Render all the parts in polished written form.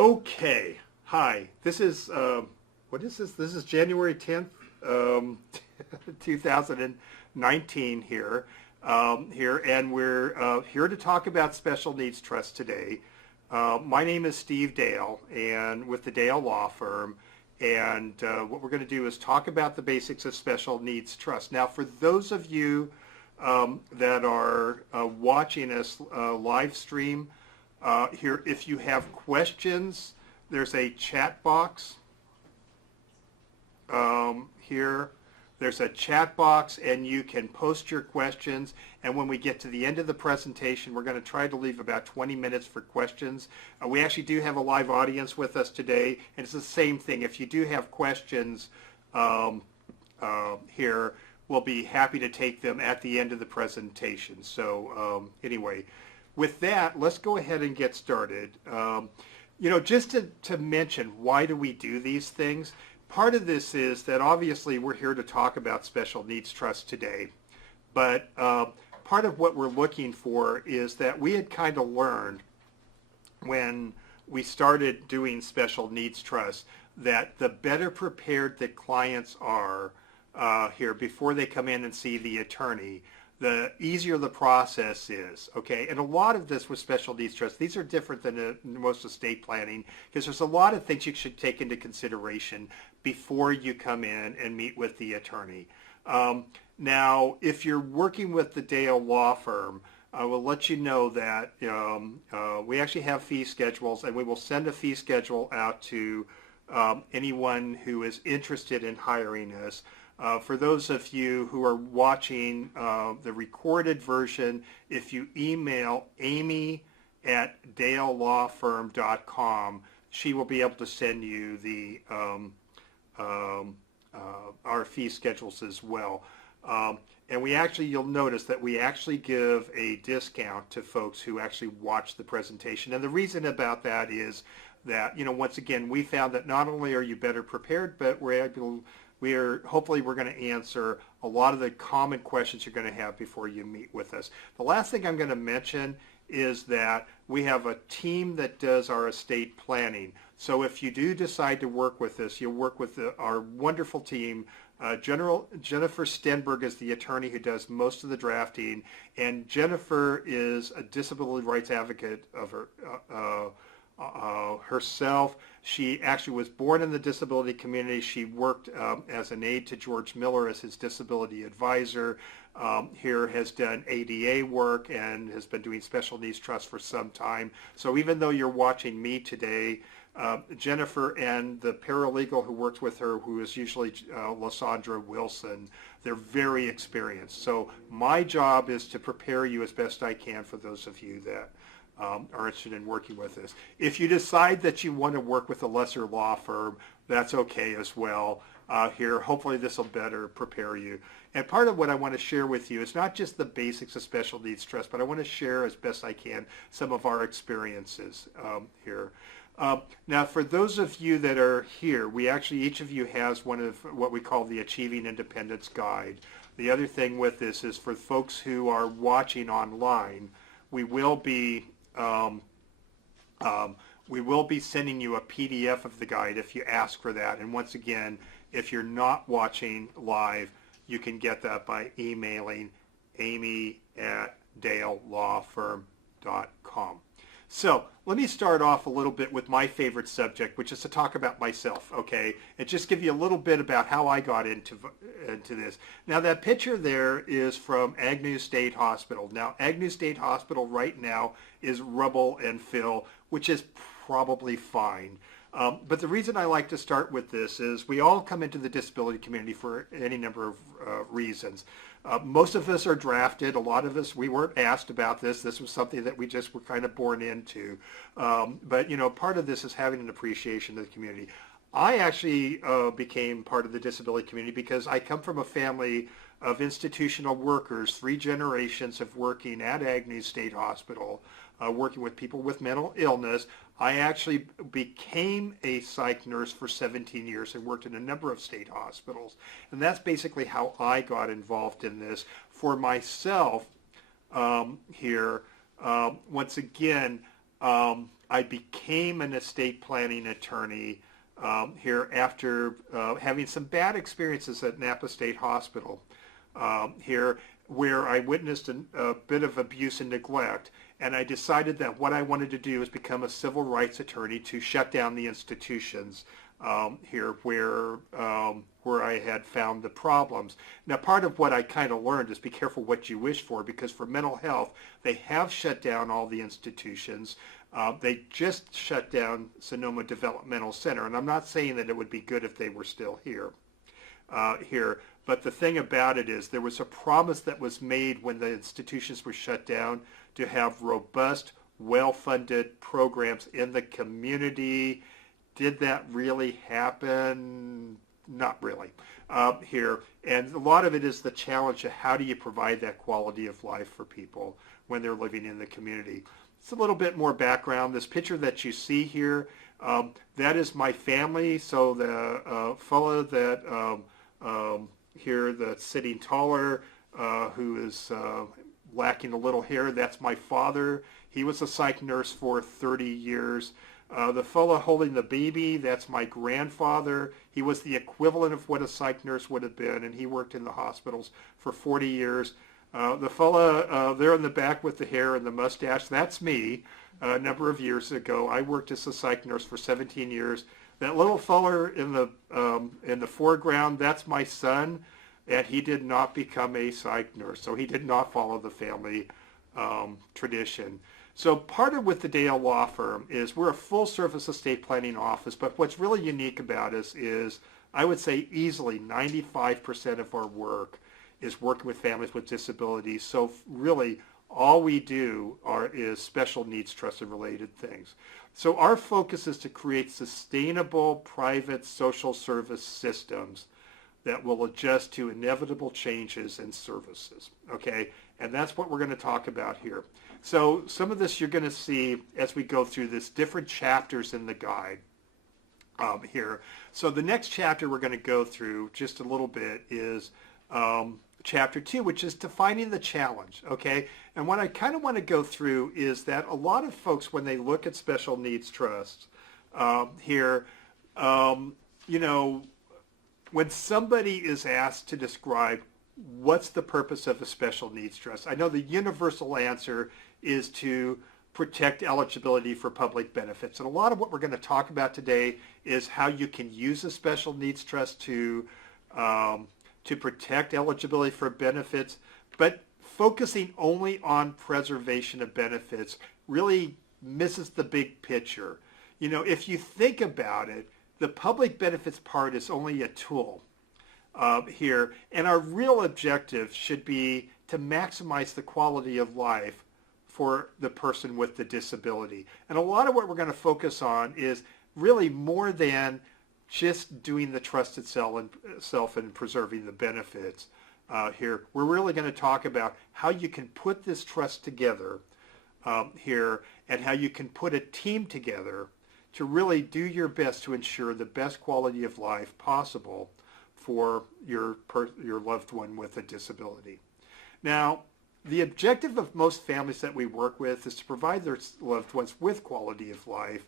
Okay, hi. This is what is this? This is January 10th, 2019 here, and we're here to talk about Special Needs Trust today. My name is Steve Dale, and with the Dale Law Firm, and what we're going to do is talk about the basics of Special Needs Trust. Now, for those of you that are watching us live stream, here, if you have questions, there's a chat box here. There's a chat box, and you can post your questions. And when we get to the end of the presentation, we're going to try to leave about 20 minutes for questions. We actually do have a live audience with us today, and it's the same thing. If you do have questions here, we'll be happy to take them at the end of the presentation. So anyway. With that, let's go ahead and get started. Just to mention, why do we do these things? Part of this is that obviously we're here to talk about Special Needs Trust today, but part of what we're looking for is that we had kind of learned when we started doing Special Needs Trust that the better prepared that clients are here before they come in and see the attorney, the easier the process is, okay? And a lot of this with Special Needs Trust, these are different than most estate planning because there's a lot of things you should take into consideration before you come in and meet with the attorney. Now, if you're working with the Dale Law Firm, I will let you know that we actually have fee schedules, and we will send a fee schedule out to anyone who is interested in hiring us. For those of you who are watching the recorded version, if you email Amy at dalelawfirm.com, she will be able to send you the our fee schedules as well. And you'll notice that we actually give a discount to folks who actually watch the presentation. And the reason about that is that, once again, we found that not only are you better prepared, but hopefully we're going to answer a lot of the common questions you're going to have before you meet with us. The last thing I'm going to mention is that we have a team that does our estate planning. So if you do decide to work with us, you'll work with our wonderful team. Jennifer Stenberg is the attorney who does most of the drafting, and Jennifer is a disability rights advocate of herself. She actually was born in the disability community. She worked as an aide to George Miller as his disability advisor. Here has done ADA work and has been doing Special Needs Trust for some time. So even though you're watching me today, Jennifer and the paralegal who works with her, who is usually Lysandra Wilson, they're very experienced. So my job is to prepare you as best I can for those of you that are interested in working with us. If you decide that you want to work with a lesser law firm, that's okay as well. Here, hopefully this will better prepare you. And part of what I want to share with you is not just the basics of Special Needs Trust, but I want to share as best I can some of our experiences here. Now, for those of you that are here, each of you has one of what we call the Achieving Independence Guide. The other thing with this is for folks who are watching online, we will be sending you a PDF of the guide if you ask for that. And once again, if you're not watching live, you can get that by emailing Amy at dalelawfirm.com. So let me start off a little bit with my favorite subject, which is to talk about myself, okay? And just give you a little bit about how I got into this. Now that picture there is from Agnew State Hospital. Now Agnew State Hospital right now is rubble and fill, which is probably fine. But the reason I like to start with this is we all come into the disability community for any number of reasons. Most of us are drafted. A lot of us, we weren't asked about this. This was something that we just were kind of born into. But part of this is having an appreciation of the community. I actually became part of the disability community because I come from a family of institutional workers, 3 generations of working at Agnew State Hospital, working with people with mental illness. I actually became a psych nurse for 17 years and worked in a number of state hospitals. And that's basically how I got involved in this. For myself, here, once again, I became an estate planning attorney here after having some bad experiences at Napa State Hospital here, where I witnessed a bit of abuse and neglect, and I decided that what I wanted to do is become a civil rights attorney to shut down the institutions here where I had found the problems. Now, part of what I kind of learned is be careful what you wish for, because for mental health, they have shut down all the institutions. They just shut down Sonoma Developmental Center, and I'm not saying that it would be good if they were still here. But the thing about it is there was a promise that was made when the institutions were shut down to have robust, well-funded programs in the community. Did that really happen? Not really here. And a lot of it is the challenge of how do you provide that quality of life for people when they're living in the community. It's a little bit more background. This picture that you see here, that is my family. So the fellow that here that's sitting taller, who is lacking a little hair, that's my father. He was a psych nurse for 30 years. The fellow holding the baby, that's my grandfather. He was the equivalent of what a psych nurse would have been, and he worked in the hospitals for 40 years. The fellow there in the back with the hair and the mustache, that's me. A number of years ago, I worked as a psych nurse for 17 years. That little feller in the foreground, that's my son, and he did not become a psych nurse, so he did not follow the family tradition. So part of with the Dale Law Firm is we're a full-service estate planning office, but what's really unique about us is, I would say easily 95% of our work is working with families with disabilities. So really, all we do is special needs trust and related things. So our focus is to create sustainable private social service systems that will adjust to inevitable changes in services, okay? And that's what we're going to talk about here. So some of this you're going to see as we go through this, different chapters in the guide here. So the next chapter we're going to go through just a little bit is Chapter 2, which is defining the challenge, okay? And what I kind of want to go through is that a lot of folks, when they look at special needs trusts here, you know, when somebody is asked to describe what's the purpose of a special needs trust, I know the universal answer is to protect eligibility for public benefits. And a lot of what we're going to talk about today is how you can use a special needs trust to protect eligibility for benefits, but focusing only on preservation of benefits really misses the big picture. You know, if you think about it, the public benefits part is only a tool here, and our real objective should be to maximize the quality of life for the person with the disability. And a lot of what we're going to focus on is really more than just doing the trust itself and preserving the benefits here. We're really going to talk about how you can put this trust together here, and how you can put a team together to really do your best to ensure the best quality of life possible for your loved one with a disability. Now, the objective of most families that we work with is to provide their loved ones with quality of life,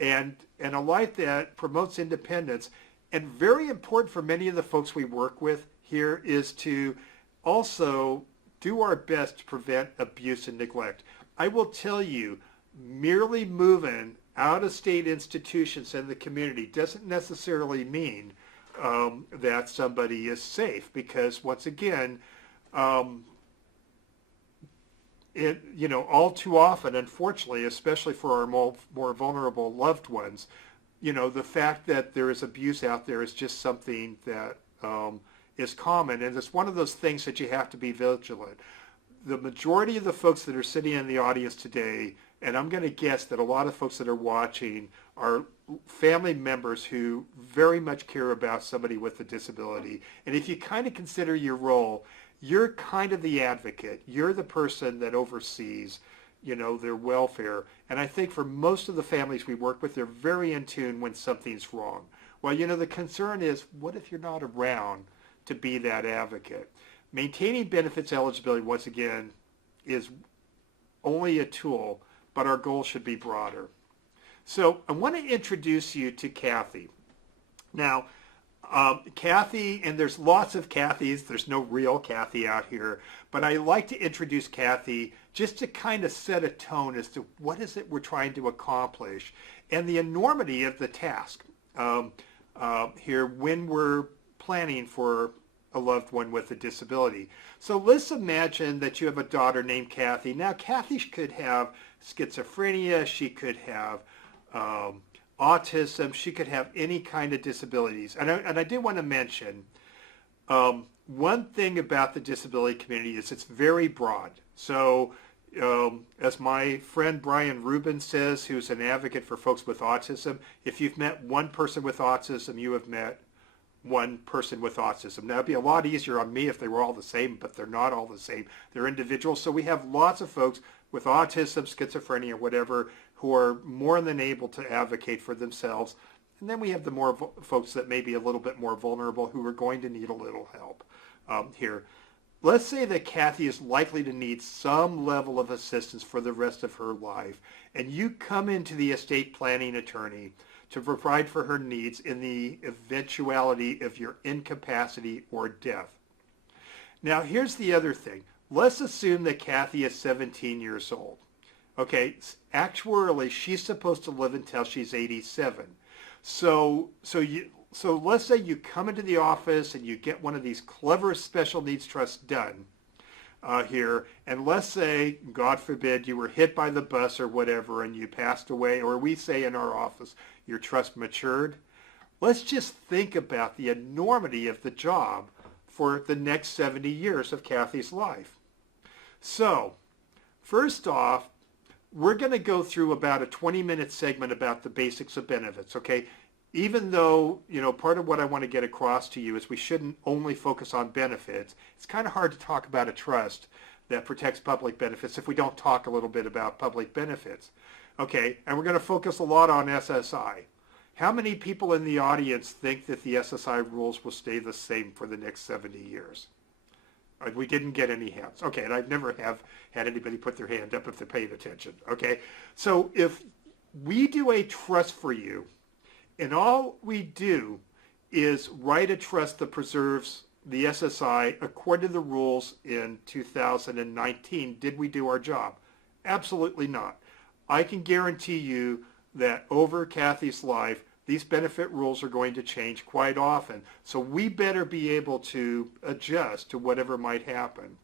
and a life that promotes independence. And very important for many of the folks we work with here is to also do our best to prevent abuse and neglect. I will tell you, merely moving out of state institutions in the community doesn't necessarily mean that somebody is safe, because once again, you know, all too often, unfortunately, especially for our more vulnerable loved ones, you know, the fact that there is abuse out there is just something that is common, and it's one of those things that you have to be vigilant. The majority of the folks that are sitting in the audience today, and I'm going to guess that a lot of folks that are watching are family members who very much care about somebody with a disability. And if you kind of consider your role, you're kind of the advocate. You're the person that oversees, you know, their welfare. And I think for most of the families we work with, they're very in tune when something's wrong. Well, you know, the concern is, what if you're not around to be that advocate? Maintaining benefits eligibility, once again, is only a tool, but our goal should be broader. So I want to introduce you to Kathy. Now, Kathy, and there's lots of Kathys, there's no real Kathy out here, but I like to introduce Kathy just to kind of set a tone as to what is it we're trying to accomplish and the enormity of the task here when we're planning for a loved one with a disability. So let's imagine that you have a daughter named Kathy. Now, Kathy could have schizophrenia, she could have autism, she could have any kind of disabilities. And I do want to mention, one thing about the disability community is it's very broad. So as my friend Brian Rubin says, who's an advocate for folks with autism, if you've met one person with autism, you have met one person with autism. Now, it'd be a lot easier on me if they were all the same, but they're not all the same. They're individuals. So we have lots of folks with autism, schizophrenia, whatever, who are more than able to advocate for themselves. And then we have the more folks that may be a little bit more vulnerable who are going to need a little help here. Let's say that Kathy is likely to need some level of assistance for the rest of her life, and you come into the estate planning attorney to provide for her needs in the eventuality of your incapacity or death. Now, here's the other thing. Let's assume that Kathy is 17 years old. Okay, actuarially, she's supposed to live until she's 87. So let's say you come into the office and you get one of these clever special needs trusts done here, and let's say, God forbid, you were hit by the bus or whatever and you passed away, or we say in our office, your trust matured. Let's just think about the enormity of the job for the next 70 years of Kathy's life. So, first off, we're going to go through about a 20-minute segment about the basics of benefits, okay? Even though, you know, part of what I want to get across to you is we shouldn't only focus on benefits. It's kind of hard to talk about a trust that protects public benefits if we don't talk a little bit about public benefits. Okay, and we're going to focus a lot on SSI. How many people in the audience think that the SSI rules will stay the same for the next 70 years? We didn't get any hands. Okay, and I've never have had anybody put their hand up if they're paying attention. Okay, so if we do a trust for you, and all we do is write a trust that preserves the SSI according to the rules in 2019, did we do our job? Absolutely not. I can guarantee you that over Kathy's life, these benefit rules are going to change quite often. So we better be able to adjust to whatever might happen.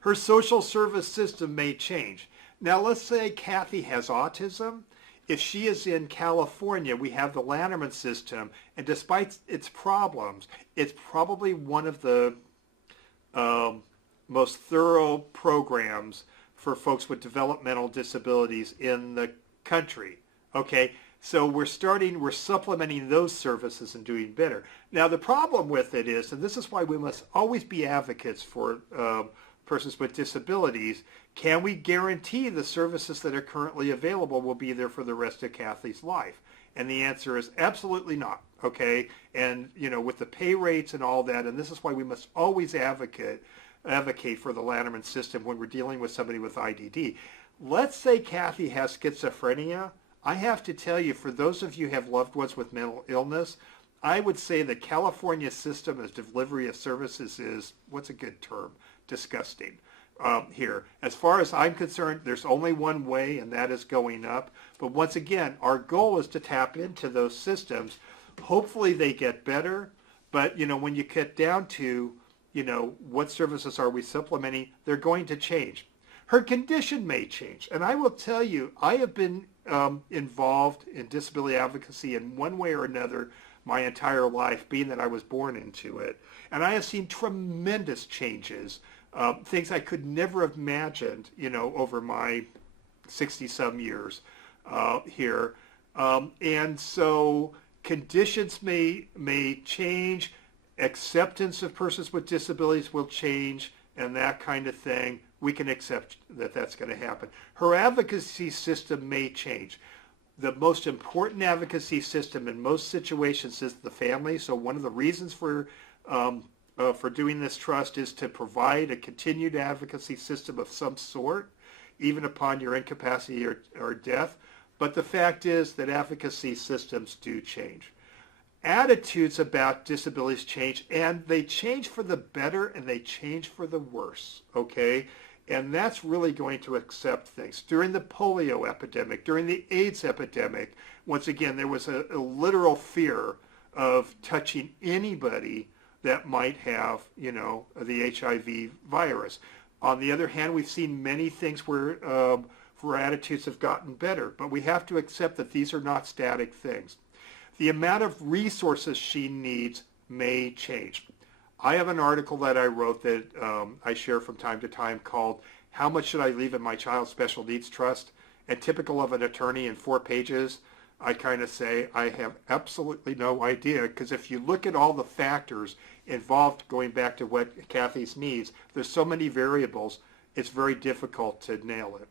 Her social service system may change. Now let's say Kathy has autism. If she is in California, we have the Lanterman system, and despite its problems, it's probably one of the most thorough programs for folks with developmental disabilities in the country. Okay, so we're supplementing those services and doing better. Now the problem with it is, and this is why we must always be advocates for persons with disabilities, can we guarantee the services that are currently available will be there for the rest of Kathy's life? And the answer is absolutely not, okay? And, you know, with the pay rates and all that, and this is why we must always advocate for the Lanterman system when we're dealing with somebody with IDD. Let's say Kathy has schizophrenia. I have to tell you, for those of you who have loved ones with mental illness, I would say the California system as delivery of services is, what's a good term? Disgusting. Here. As far as I'm concerned, there's only one way, and that is going up. But once again, our goal is to tap into those systems. Hopefully they get better, but, you know, when you get down to, you know, what services are we supplementing, they're going to change. Her condition may change, and I will tell you, I have been involved in disability advocacy in one way or another my entire life, being that I was born into it. And I have seen tremendous changes, things I could never have imagined, you know, over my 60-some years here. And so conditions may change, acceptance of persons with disabilities will change, and that kind of thing. We can accept that that's going to happen. Her advocacy system may change. The most important advocacy system in most situations is the family. So one of the reasons for doing this trust is to provide a continued advocacy system of some sort, even upon your incapacity or death. But the fact is that advocacy systems do change. Attitudes about disabilities change, and they change for the better and they change for the worse, okay? And that's really going to accept things. During the polio epidemic, during the AIDS epidemic, once again, there was a literal fear of touching anybody that might have, the HIV virus. On the other hand, we've seen many things where attitudes have gotten better, but we have to accept that these are not static things. The amount of resources she needs may change. I have an article that I wrote that I share from time to time called "How Much Should I Leave in My Child's Special Needs Trust?" And typical of an attorney in 4 pages, I kind of say I have absolutely no idea, because if you look at all the factors involved, going back to what Kathy's needs, there's so many variables, it's very difficult to nail it.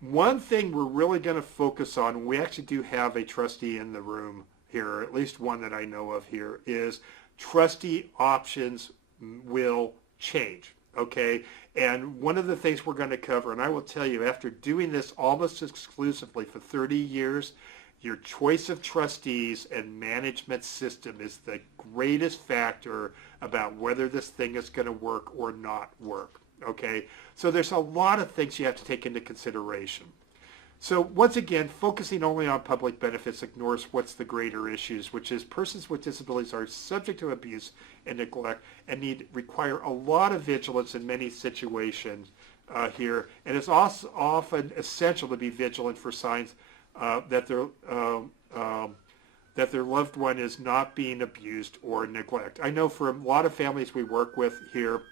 One thing we're really going to focus on, we actually do have a trustee in the room here, or at least one that I know of here, is trustee options will change, okay? And one of the things we're going to cover, and I will tell you, after doing this almost exclusively for 30 years, your choice of trustees and management system is the greatest factor about whether this thing is going to work or not work. Okay, so there's a lot of things you have to take into consideration. So once again, focusing only on public benefits ignores what's the greater issues, which is persons with disabilities are subject to abuse and neglect and require a lot of vigilance in many situations here. And it's also often essential to be vigilant for signs that their loved one is not being abused or neglected. I know for a lot of families we work with here,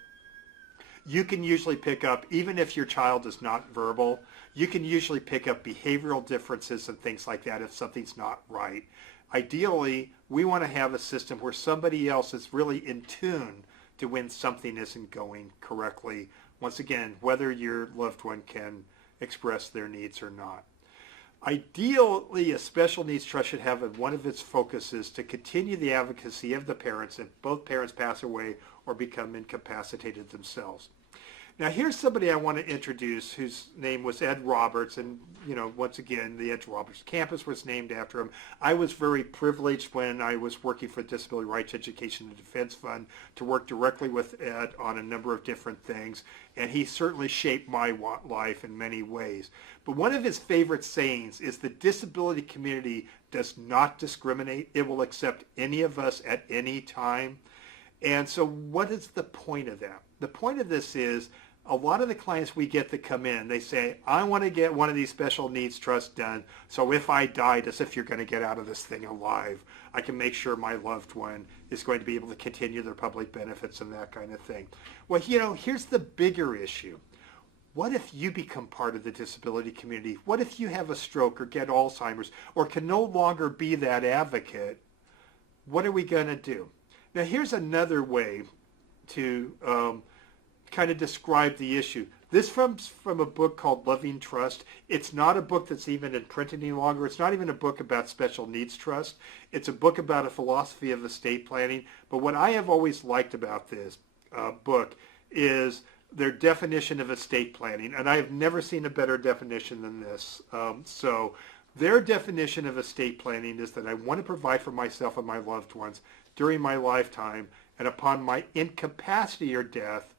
you can usually pick up, even if your child is not verbal, you can usually pick up behavioral differences and things like that if something's not right. Ideally, we want to have a system where somebody else is really in tune to when something isn't going correctly. Once again, whether your loved one can express their needs or not. Ideally, a special needs trust should have one of its focuses to continue the advocacy of the parents if both parents pass away or become incapacitated themselves. Now, here's somebody I want to introduce whose name was Ed Roberts, and once again, the Ed Roberts campus was named after him. I was very privileged when I was working for the Disability Rights Education and Defense Fund to work directly with Ed on a number of different things, and he certainly shaped my life in many ways. But one of his favorite sayings is the disability community does not discriminate. It will accept any of us at any time. And so what is the point of that? The point of this is a lot of the clients we get that come in, they say, I want to get one of these special needs trusts done, so if I died, as if you're going to get out of this thing alive, I can make sure my loved one is going to be able to continue their public benefits and that kind of thing. Well, here's the bigger issue. What if you become part of the disability community? What if you have a stroke or get Alzheimer's or can no longer be that advocate? What are we going to do? Now, here's another way to kind of describe the issue. This from a book called Loving Trust. It's not a book that's even in print any longer. It's not even a book about special needs trust. It's a book about a philosophy of estate planning. But what I have always liked about this book is their definition of estate planning. And I have never seen a better definition than this. So their definition of estate planning is that I want to provide for myself and my loved ones during my lifetime, and upon my incapacity or death,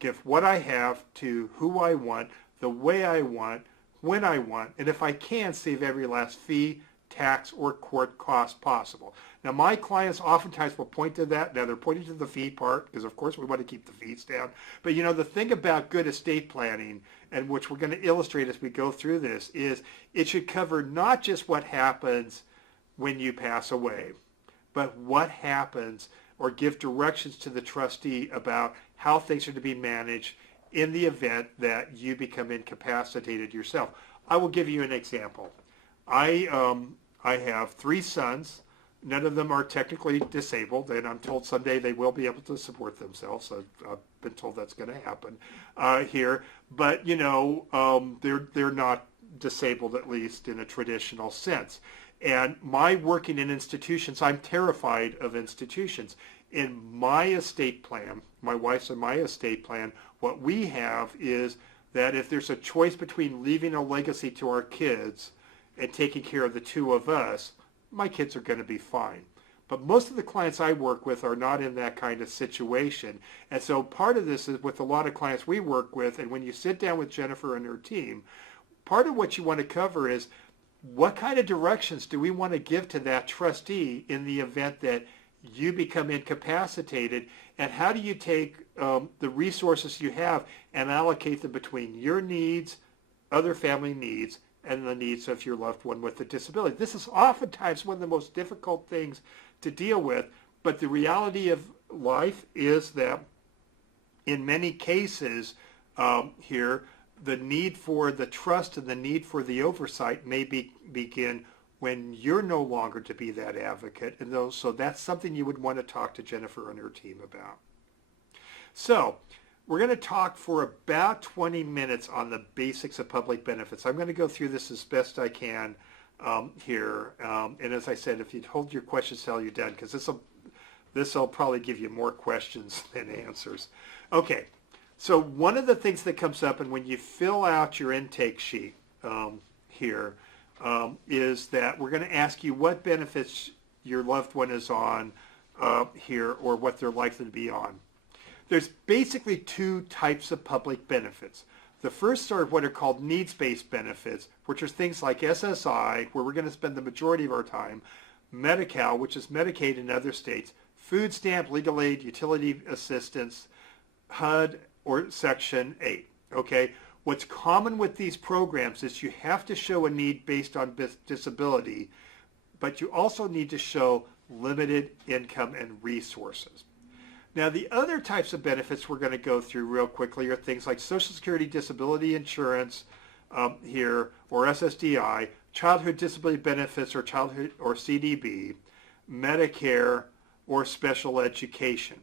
give what I have to who I want, the way I want, when I want, and if I can, save every last fee, tax, or court cost possible. Now, my clients oftentimes will point to that. Now, they're pointing to the fee part, because of course we want to keep the fees down. But the thing about good estate planning, and which we're going to illustrate as we go through this, is it should cover not just what happens when you pass away, but what happens, or give directions to the trustee about how things are to be managed in the event that you become incapacitated yourself. I will give you an example. I have 3 sons. None of them are technically disabled, and I'm told someday they will be able to support themselves. So I've been told that's going to happen here. But they're not disabled, at least in a traditional sense. And my working in institutions, I'm terrified of institutions. In my estate plan, my wife's and my estate plan, what we have is that if there's a choice between leaving a legacy to our kids and taking care of the two of us, my kids are going to be fine. But most of the clients I work with are not in that kind of situation. And so part of this is with a lot of clients we work with, and when you sit down with Jennifer and her team, part of what you want to cover is what kind of directions do we want to give to that trustee in the event that you become incapacitated, and how do you take the resources you have and allocate them between your needs, other family needs, and the needs of your loved one with a disability. This is oftentimes one of the most difficult things to deal with, but the reality of life is that in many cases here, the need for the trust and the need for the oversight may begin when you're no longer to be that advocate. And so that's something you would want to talk to Jennifer and her team about. So we're going to talk for about 20 minutes on the basics of public benefits. I'm going to go through this as best I can here. And as I said, if you'd hold your questions till you're done, because this will probably give you more questions than answers. Okay, so one of the things that comes up, and when you fill out your intake sheet here, is that we're going to ask you what benefits your loved one is on here, or what they're likely to be on. There's basically two types of public benefits. The first are what are called needs-based benefits, which are things like SSI, where we're going to spend the majority of our time, Medi-Cal, which is Medicaid in other states, food stamp, legal aid, utility assistance, HUD, or Section 8, okay? What's common with these programs is you have to show a need based on disability, but you also need to show limited income and resources. Now, the other types of benefits we're going to go through real quickly are things like Social Security Disability Insurance here, or SSDI, Childhood Disability Benefits, or Childhood or CDB, Medicare, or Special Education.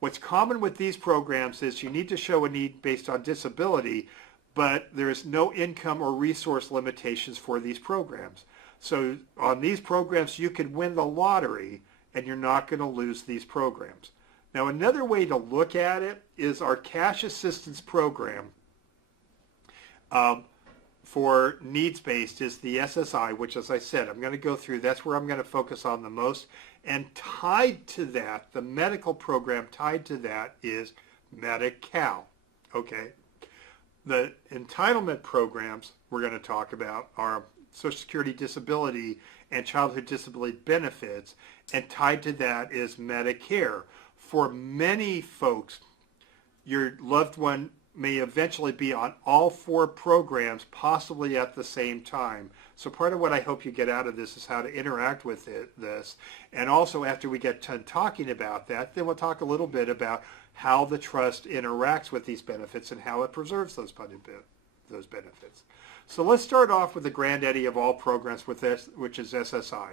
What's common with these programs is you need to show a need based on disability, but there is no income or resource limitations for these programs. So on these programs, you could win the lottery and you're not going to lose these programs. Now, another way to look at it is our cash assistance program for needs-based is the SSI, which, as I said, I'm going to go through. That's where I'm going to focus on the most. And tied to that, the medical program tied to that is Medi-Cal, okay? The entitlement programs we're going to talk about are Social Security Disability and Childhood Disability Benefits, and tied to that is Medicare. For many folks, your loved one may eventually be on all four programs, possibly at the same time. So part of what I hope you get out of this is how to interact with this. And also, after we get done talking about that, then we'll talk a little bit about how the trust interacts with these benefits and how it preserves those benefits. So let's start off with the granddaddy of all programs, with this, which is SSI.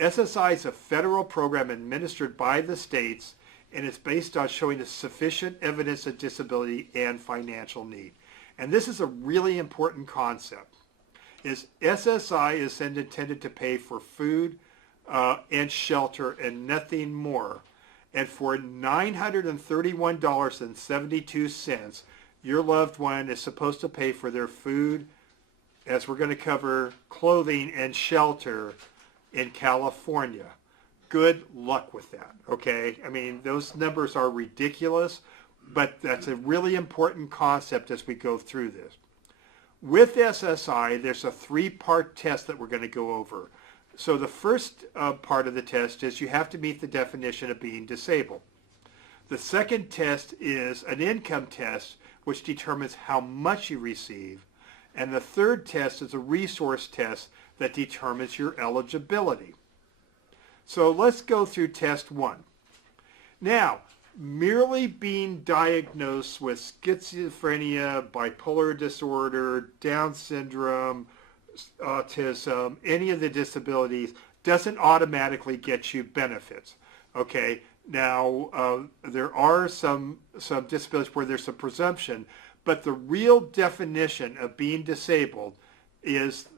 SSI is a federal program administered by the states, and it's based on showing sufficient evidence of disability and financial need. And this is a really important concept. SSI is intended to pay for food and shelter and nothing more. And for $931.72, your loved one is supposed to pay for their food, as we're going to cover, clothing and shelter in California. Good luck with that, okay? I mean, those numbers are ridiculous, but that's a really important concept as we go through this. With SSI, there's a three-part test that we're going to go over. So the first part of the test is you have to meet the definition of being disabled. The second test is an income test, which determines how much you receive. And the third test is a resource test that determines your eligibility. So let's go through test one. Now, merely being diagnosed with schizophrenia, bipolar disorder, Down syndrome, autism, any of the disabilities doesn't automatically get you benefits, okay? Now, there are some disabilities where there's a presumption, but the real definition of being disabled is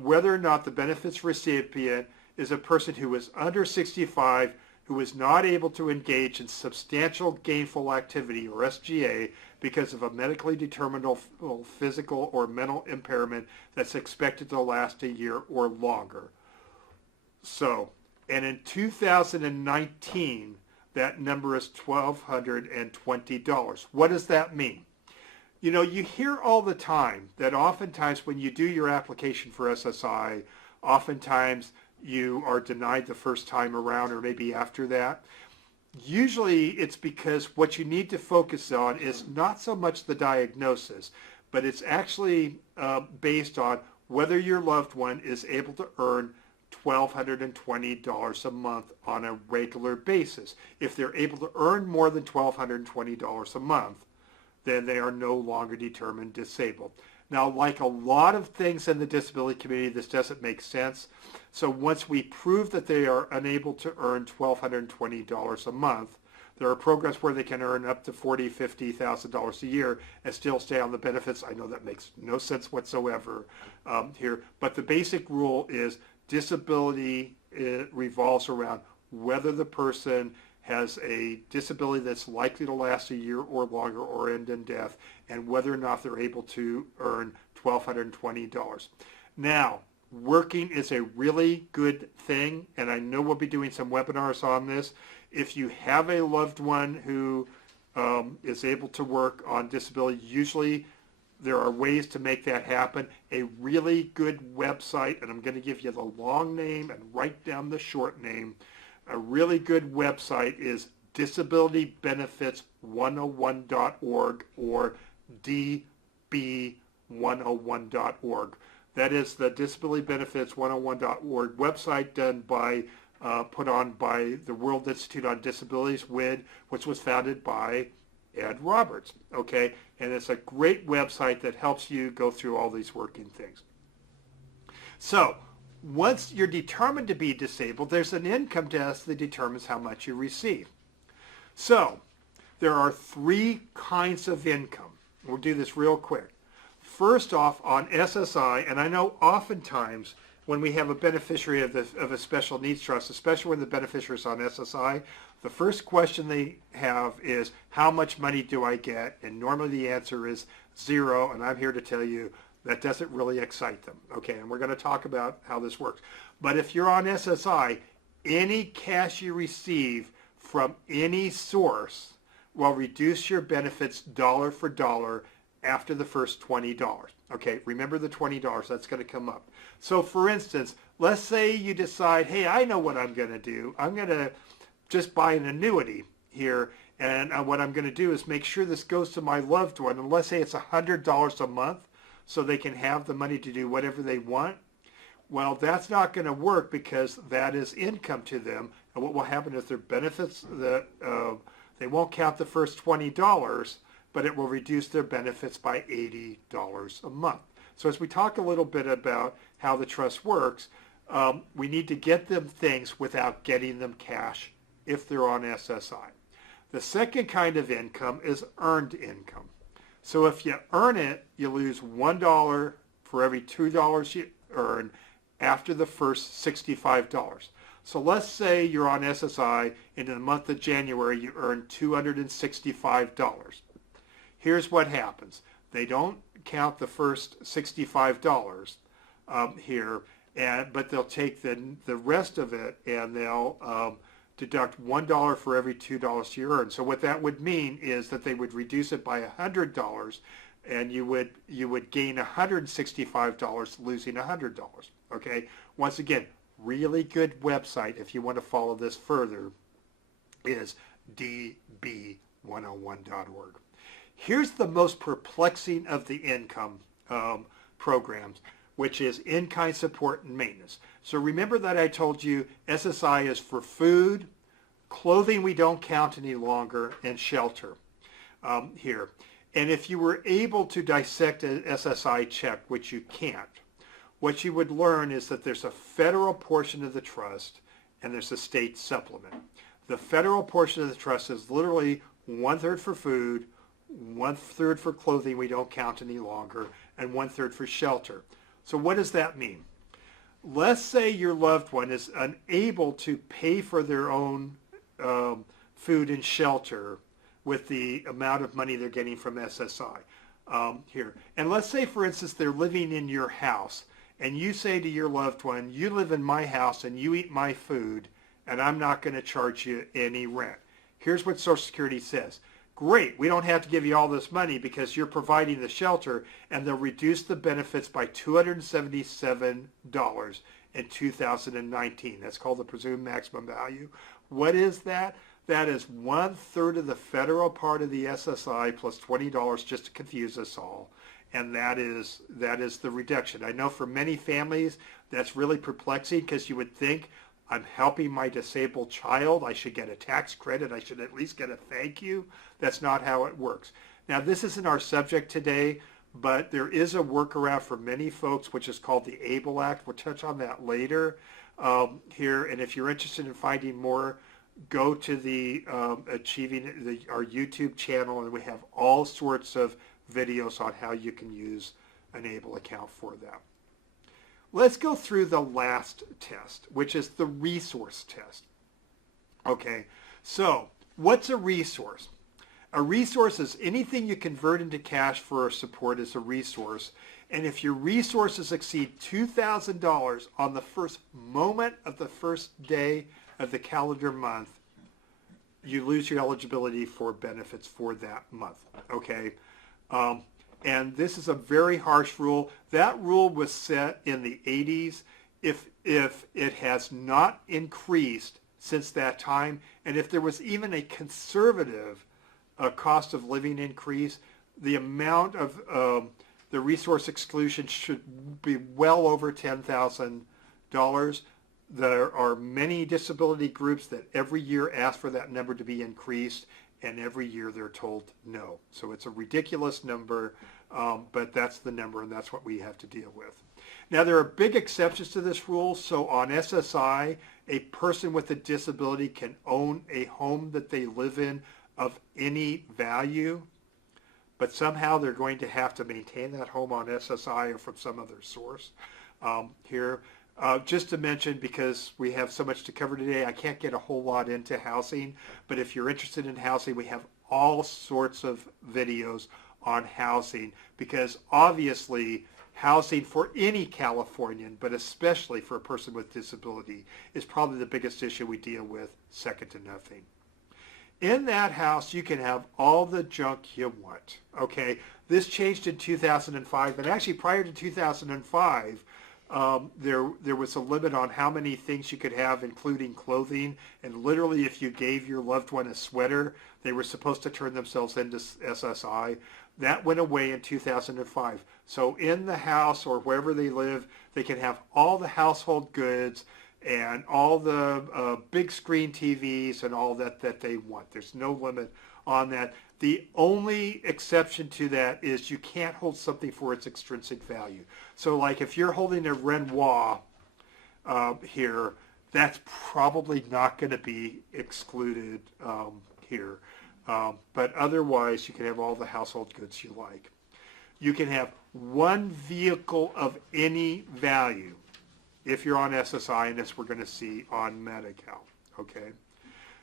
whether or not the benefits recipient is a person who is under 65, who is not able to engage in substantial gainful activity, or SGA, because of a medically determinable physical or mental impairment that's expected to last a year or longer. So, and in 2019, that number is $1,220. What does that mean? You know, you hear all the time that oftentimes when you do your application for SSI, oftentimes you are denied the first time around or maybe after that. Usually it's because what you need to focus on is not so much the diagnosis, but it's actually based on whether your loved one is able to earn $1,220 a month on a regular basis. If they're able to earn more than $1,220 a month, then they are no longer determined disabled. Now, like a lot of things in the disability community, this doesn't make sense. So once we prove that they are unable to earn $1,220 a month, there are programs where they can earn up to $40,000, $50,000 a year and still stay on the benefits. I know that makes no sense whatsoever here, but the basic rule is disability revolves around whether the person has a disability that's likely to last a year or longer or end in death, and whether or not they're able to earn $1,220. Now, working is a really good thing, and I know we'll be doing some webinars on this. If you have a loved one who is able to work on disability, usually there are ways to make that happen. A really good website, and I'm going to give you the long name and write down the short name. A really good website is disabilitybenefits101.org or db101.org. That is the disabilitybenefits101.org website done by, put on by the World Institute on Disabilities, WID, which was founded by Ed Roberts, okay? And it's a great website that helps you go through all these working things. So, once you're determined to be disabled, there's an income test that determines how much you receive. So, there are three kinds of income. We'll do this real quick. First off, on SSI, and I know oftentimes when we have a beneficiary of a special needs trust, especially when the beneficiary is on SSI, the first question they have is, how much money do I get? And normally the answer is zero, and I'm here to tell you that doesn't really excite them. Okay, and we're going to talk about how this works. But if you're on SSI, any cash you receive from any source will reduce your benefits dollar for dollar after the first $20. Okay, remember the $20, that's going to come up. So for instance, let's say you decide, hey, I know what I'm going to do. I'm going to just buy an annuity here, and what I'm going to do is make sure this goes to my loved one, and let's say it's $100 a month, so they can have the money to do whatever they want. Well, that's not going to work because that is income to them. And what will happen is their benefits, they won't count the first $20, but it will reduce their benefits by $80 a month. So as we talk a little bit about how the trust works, we need to get them things without getting them cash if they're on SSI. The second kind of income is earned income. So if you earn it, you lose $1 for every $2 you earn after the first $65. So let's say you're on SSI and in the month of January you earn $265. Here's what happens. They don't count the first $65 here, but they'll take the rest of it and they'll deduct $1 for every $2 you earn. So what that would mean is that they would reduce it by $100, and you would gain $165, losing $100. Okay. Once again, really good website if you want to follow this further is db101.org. Here's the most perplexing of the income programs, which is in-kind support and maintenance. So remember that I told you SSI is for food, clothing we don't count any longer, and shelter here. And if you were able to dissect an SSI check, which you can't, what you would learn is that there's a federal portion of the trust and there's a state supplement. The federal portion of the trust is literally 1/3 for food, 1/3 for clothing we don't count any longer, and 1/3 for shelter. So what does that mean? Let's say your loved one is unable to pay for their own food and shelter with the amount of money they're getting from SSI here. And let's say, for instance, they're living in your house, and you say to your loved one, you live in my house and you eat my food, and I'm not going to charge you any rent. Here's what Social Security says. Great, we don't have to give you all this money because you're providing the shelter, and they'll reduce the benefits by $277 in 2019. That's called the presumed maximum value. What is that? That is 1/3 of the federal part of the SSI plus $20 just to confuse us all. And that is the reduction. I know for many families that's really perplexing because you would think, I'm helping my disabled child, I should get a tax credit, I should at least get a thank you. That's not how it works. Now this isn't our subject today, but there is a workaround for many folks which is called the ABLE Act. We'll touch on that later here, and if you're interested in finding more, go to the our YouTube channel, and we have all sorts of videos on how you can use an ABLE account for that. Let's go through the last test, which is the resource test. Okay, so what's a resource? A resource is anything you convert into cash for support is a resource. And if your resources exceed $2,000 on the first moment of the first day of the calendar month, you lose your eligibility for benefits for that month, okay? And this is a very harsh rule. That rule was set in the 80s. If it has not increased since that time, and if there was even a conservative cost of living increase, the amount of the resource exclusion should be well over $10,000. There are many disability groups that every year ask for that number to be increased, and every year they're told no. So it's a ridiculous number, but that's the number, and that's what we have to deal with. Now there are big exceptions to this rule. So on SSI, a person with a disability can own a home that they live in of any value, but somehow they're going to have to maintain that home on SSI or from some other source here. Just to mention, because we have so much to cover today, I can't get a whole lot into housing, but if you're interested in housing, we have all sorts of videos on housing, because obviously housing for any Californian, but especially for a person with disability, is probably the biggest issue we deal with, second to nothing. In that house, you can have all the junk you want, okay? This changed in 2005, and actually prior to 2005, there was a limit on how many things you could have, including clothing, and literally if you gave your loved one a sweater, they were supposed to turn themselves into SSI. That went away in 2005. So in the house or wherever they live, they can have all the household goods and all the big screen TVs and all that they want. There's no limit on that. The only exception to that is you can't hold something for its extrinsic value. So like if you're holding a Renoir here, that's probably not going to be excluded here. But otherwise, you can have all the household goods you like. You can have one vehicle of any value if you're on SSI, and this we're going to see on Medi-Cal, okay?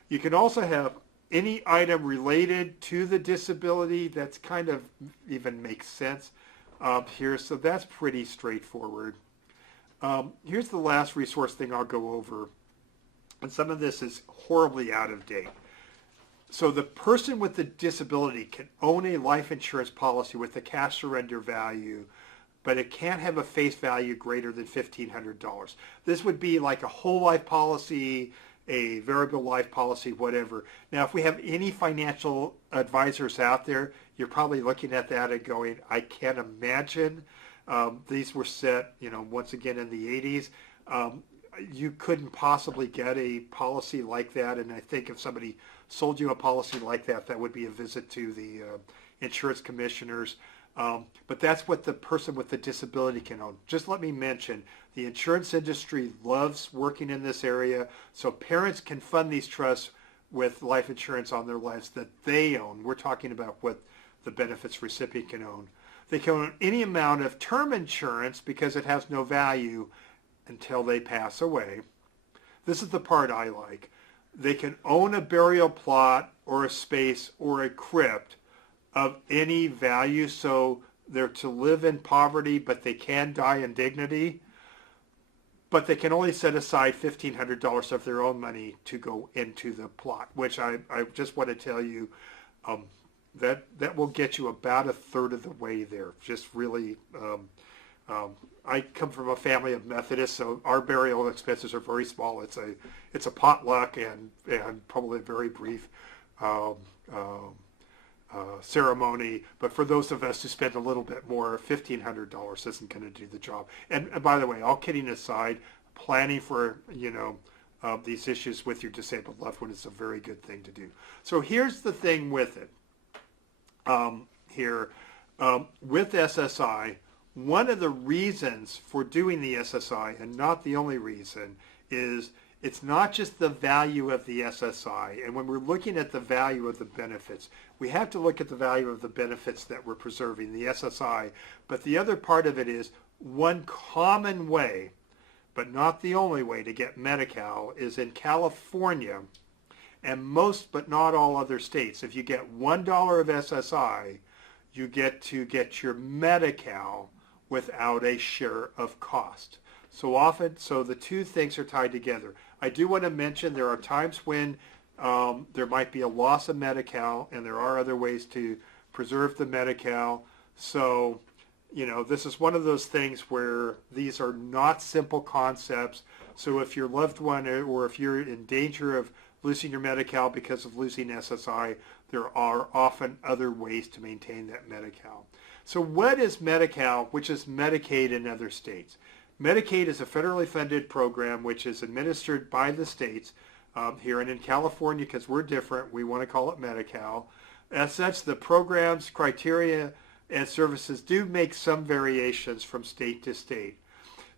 You can also have any item related to the disability. That's kind of even makes sense here, so that's pretty straightforward. Here's the last resource thing I'll go over, and some of this is horribly out of date. So the person with the disability can own a life insurance policy with a cash surrender value, but it can't have a face value greater than $1,500. This would be like a whole life policy, a variable life policy, whatever. Now, if we have any financial advisors out there, you're probably looking at that and going, I can't imagine. These were set, once again in the 80s. You couldn't possibly get a policy like that, and I think if somebody sold you a policy like that, that would be a visit to the insurance commissioners. But that's what the person with the disability can own. Just let me mention, the insurance industry loves working in this area, so parents can fund these trusts with life insurance on their lives that they own. We're talking about what the benefits recipient can own. They can own any amount of term insurance because it has no value until they pass away. This is the part I like. They can own a burial plot or a space or a crypt of any value, so they're to live in poverty, but they can die in dignity, but they can only set aside $1,500 of their own money to go into the plot, which I just want to tell you, that will get you about a third of the way there. Just really, I come from a family of Methodists, so our burial expenses are very small. It's a potluck and probably a very brief ceremony, but for those of us who spend a little bit more, $1,500 isn't going to do the job. And by the way, all kidding aside, planning for these issues with your disabled loved one is a very good thing to do. So here's the thing with it. With SSI, one of the reasons for doing the SSI, and not the only reason, is it's not just the value of the SSI. And when we're looking at the value of the benefits, we have to look at the value of the benefits that we're preserving, the SSI. But the other part of it is one common way, but not the only way, to get Medi-Cal is in California and most but not all other states. If you get $1 of SSI, you get to get your Medi-Cal without a share of cost. So the two things are tied together. I do want to mention there are times when there might be a loss of Medi-Cal, and there are other ways to preserve the Medi-Cal. So, this is one of those things where these are not simple concepts. So if your loved one, or if you're in danger of losing your Medi-Cal because of losing SSI, there are often other ways to maintain that Medi-Cal. So what is Medi-Cal, which is Medicaid in other states? Medicaid is a federally funded program which is administered by the states here, and in California, because we're different, we want to call it Medi-Cal. As such, the programs, criteria, and services do make some variations from state to state.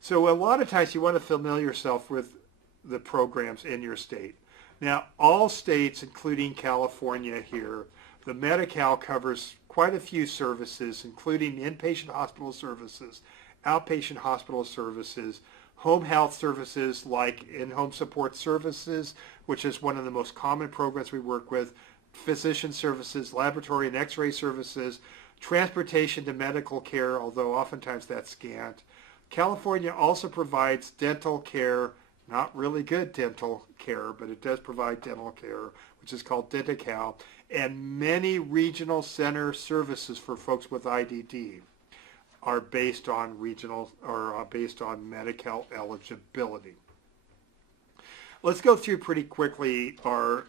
So a lot of times you want to familiar yourself with the programs in your state. Now, all states, including California here, the Medi-Cal covers quite a few services, including inpatient hospital services, outpatient hospital services, home health services like in-home support services, which is one of the most common programs we work with, physician services, laboratory and x-ray services, transportation to medical care, although oftentimes that's scant. California also provides dental care, not really good dental care, but it does provide dental care, which is called Denti-Cal, and many regional center services for folks with IDD are based on based on Medi-Cal eligibility. Let's go through pretty quickly our,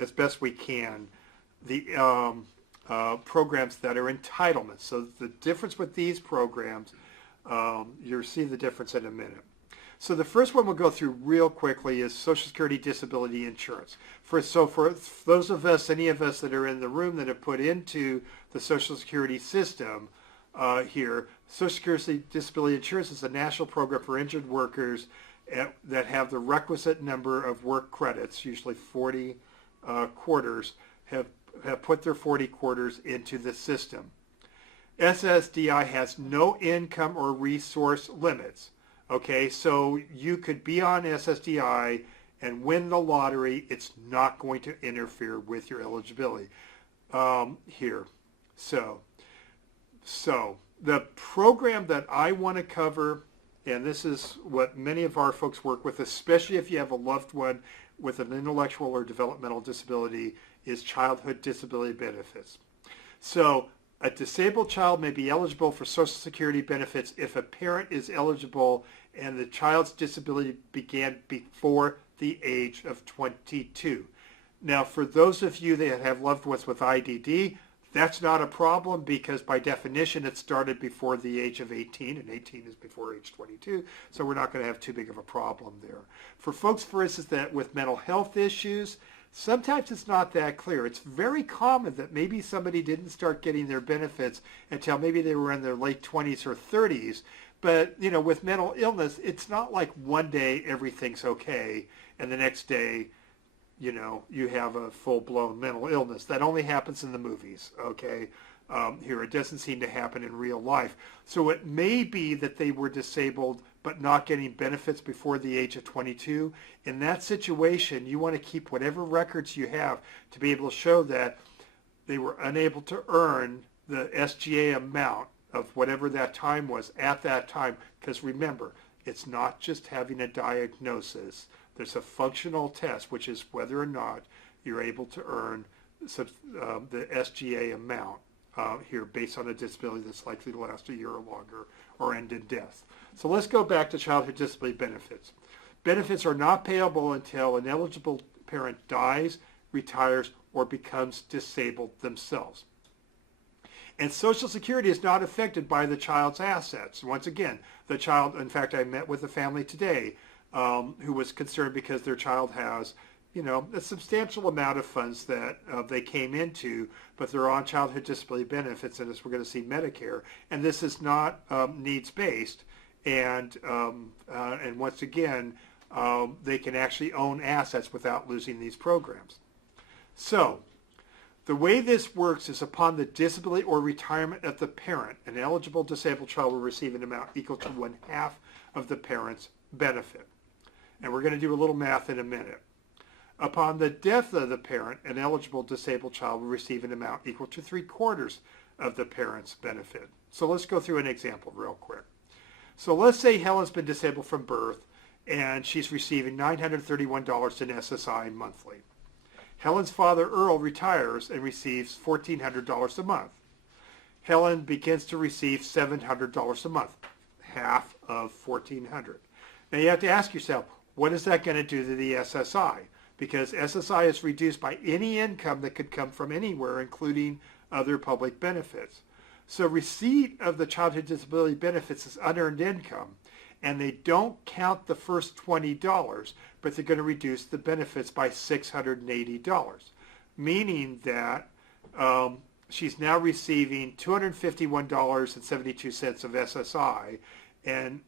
as best we can, the programs that are entitlements. So the difference with these programs, you'll see the difference in a minute. So the first one we'll go through real quickly is Social Security Disability Insurance. For those of us, any of us that are in the room that have put into the Social Security system here, Social Security Disability Insurance is a national program for injured workers that have the requisite number of work credits, usually 40 quarters, have put their 40 quarters into the system. SSDI has no income or resource limits. Okay, so you could be on SSDI and win the lottery. It's not going to interfere with your eligibility here. So the program that I want to cover, and this is what many of our folks work with, especially if you have a loved one with an intellectual or developmental disability, is childhood disability benefits. So a disabled child may be eligible for Social Security benefits if a parent is eligible and the child's disability began before the age of 22. Now, for those of you that have loved ones with IDD, that's not a problem because by definition it started before the age of 18, and 18 is before age 22, so we're not going to have too big of a problem there. For folks, for instance, that with mental health issues, sometimes it's not that clear. It's very common that maybe somebody didn't start getting their benefits until maybe they were in their late 20s or 30s. But, with mental illness, it's not like one day everything's okay and the next day, you have a full-blown mental illness. That only happens in the movies, okay? Here, it doesn't seem to happen in real life. So it may be that they were disabled but not getting benefits before the age of 22. In that situation, you want to keep whatever records you have to be able to show that they were unable to earn the SGA amount of whatever that time was at that time. Because remember, it's not just having a diagnosis. There's a functional test, which is whether or not you're able to earn the SGA amount here based on a disability that's likely to last a year or longer or end in death. So let's go back to childhood disability benefits. Benefits are not payable until an eligible parent dies, retires, or becomes disabled themselves. And Social Security is not affected by the child's assets. Once again, the child, in fact, I met with a family today who was concerned because their child has, a substantial amount of funds that they came into, but they're on childhood disability benefits, and as we're going to see, Medicare. And this is not needs-based. And once again, they can actually own assets without losing these programs. So the way this works is upon the disability or retirement of the parent, an eligible disabled child will receive an amount equal to 1/2 of the parent's benefit. And we're going to do a little math in a minute. Upon the death of the parent, an eligible disabled child will receive an amount equal to 3/4 of the parent's benefit. So let's go through an example real quick. So let's say Helen's been disabled from birth and she's receiving $931 in SSI monthly. Helen's father, Earl, retires and receives $1,400 a month. Helen begins to receive $700 a month, half of $1,400. Now you have to ask yourself, what is that going to do to the SSI? Because SSI is reduced by any income that could come from anywhere, including other public benefits. So receipt of the childhood disability benefits is unearned income, and they don't count the first $20, but they're going to reduce the benefits by $680, meaning that she's now receiving $251.72 of SSI and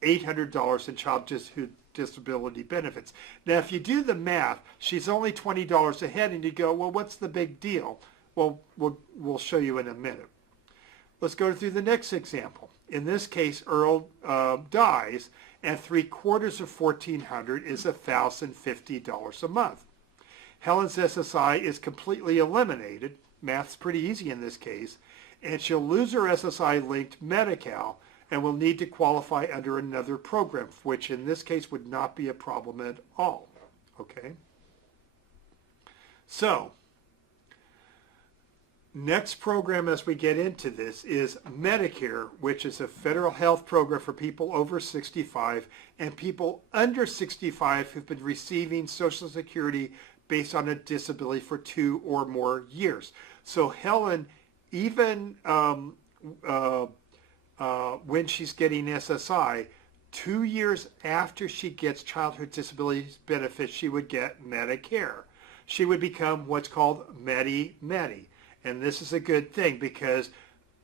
$800 in childhood disability benefits. Now, if you do the math, she's only $20 ahead, and you go, well, what's the big deal? Well, we'll show you in a minute. Let's go through the next example. In this case, Earl dies, and 3/4 of $1,400 is $1,050 a month. Helen's SSI is completely eliminated. Math's pretty easy in this case, and she'll lose her SSI-linked Medi-Cal and will need to qualify under another program, which in this case would not be a problem at all. Okay? So, next program as we get into this is Medicare, which is a federal health program for people over 65 and people under 65 who've been receiving Social Security based on a disability for 2 or more years. So Helen, even when she's getting SSI, 2 years after she gets childhood disability benefits, she would get Medicare. She would become what's called Medi-Medi. And this is a good thing because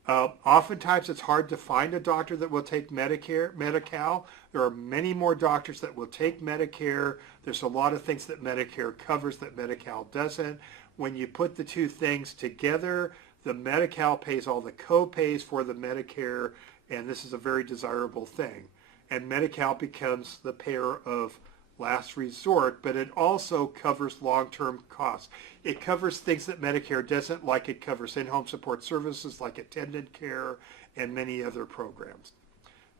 oftentimes it's hard to find a doctor that will take Medi-Cal. There are many more doctors that will take Medicare. There's a lot of things that Medicare covers that Medi-Cal doesn't. When you put the two things together, the Medi-Cal pays all the co-pays for the Medicare, and this is a very desirable thing. And Medi-Cal becomes the payer of last resort, but it also covers long-term costs. It covers things that Medicare doesn't, like it covers in-home support services like attendant care and many other programs.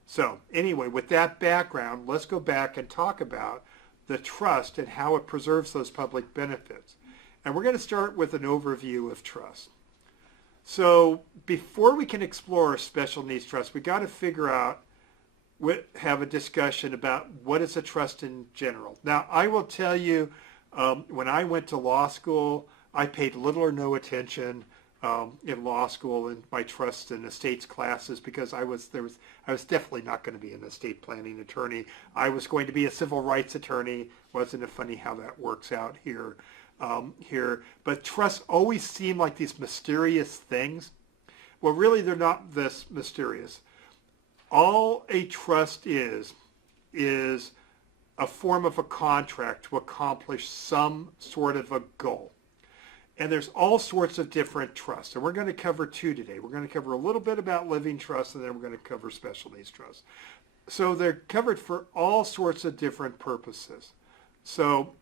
So anyway, with that background, let's go back and talk about the trust and how it preserves those public benefits. And we're going to start with an overview of trust. So before we can explore a special needs trust, we got to figure out, have a discussion about what is a trust in general. Now, I will tell you, when I went to law school, I paid little or no attention in law school in my trust and estates classes because I was definitely not going to be an estate planning attorney. I was going to be a civil rights attorney. Wasn't it funny how that works out here? But trusts always seem like these mysterious things. Well, really, they're not this mysterious. All a trust is a form of a contract to accomplish some sort of a goal. And there's all sorts of different trusts. And we're going to cover two today. We're going to cover a little bit about living trusts, and then we're going to cover special needs trusts. So they're covered for all sorts of different purposes. So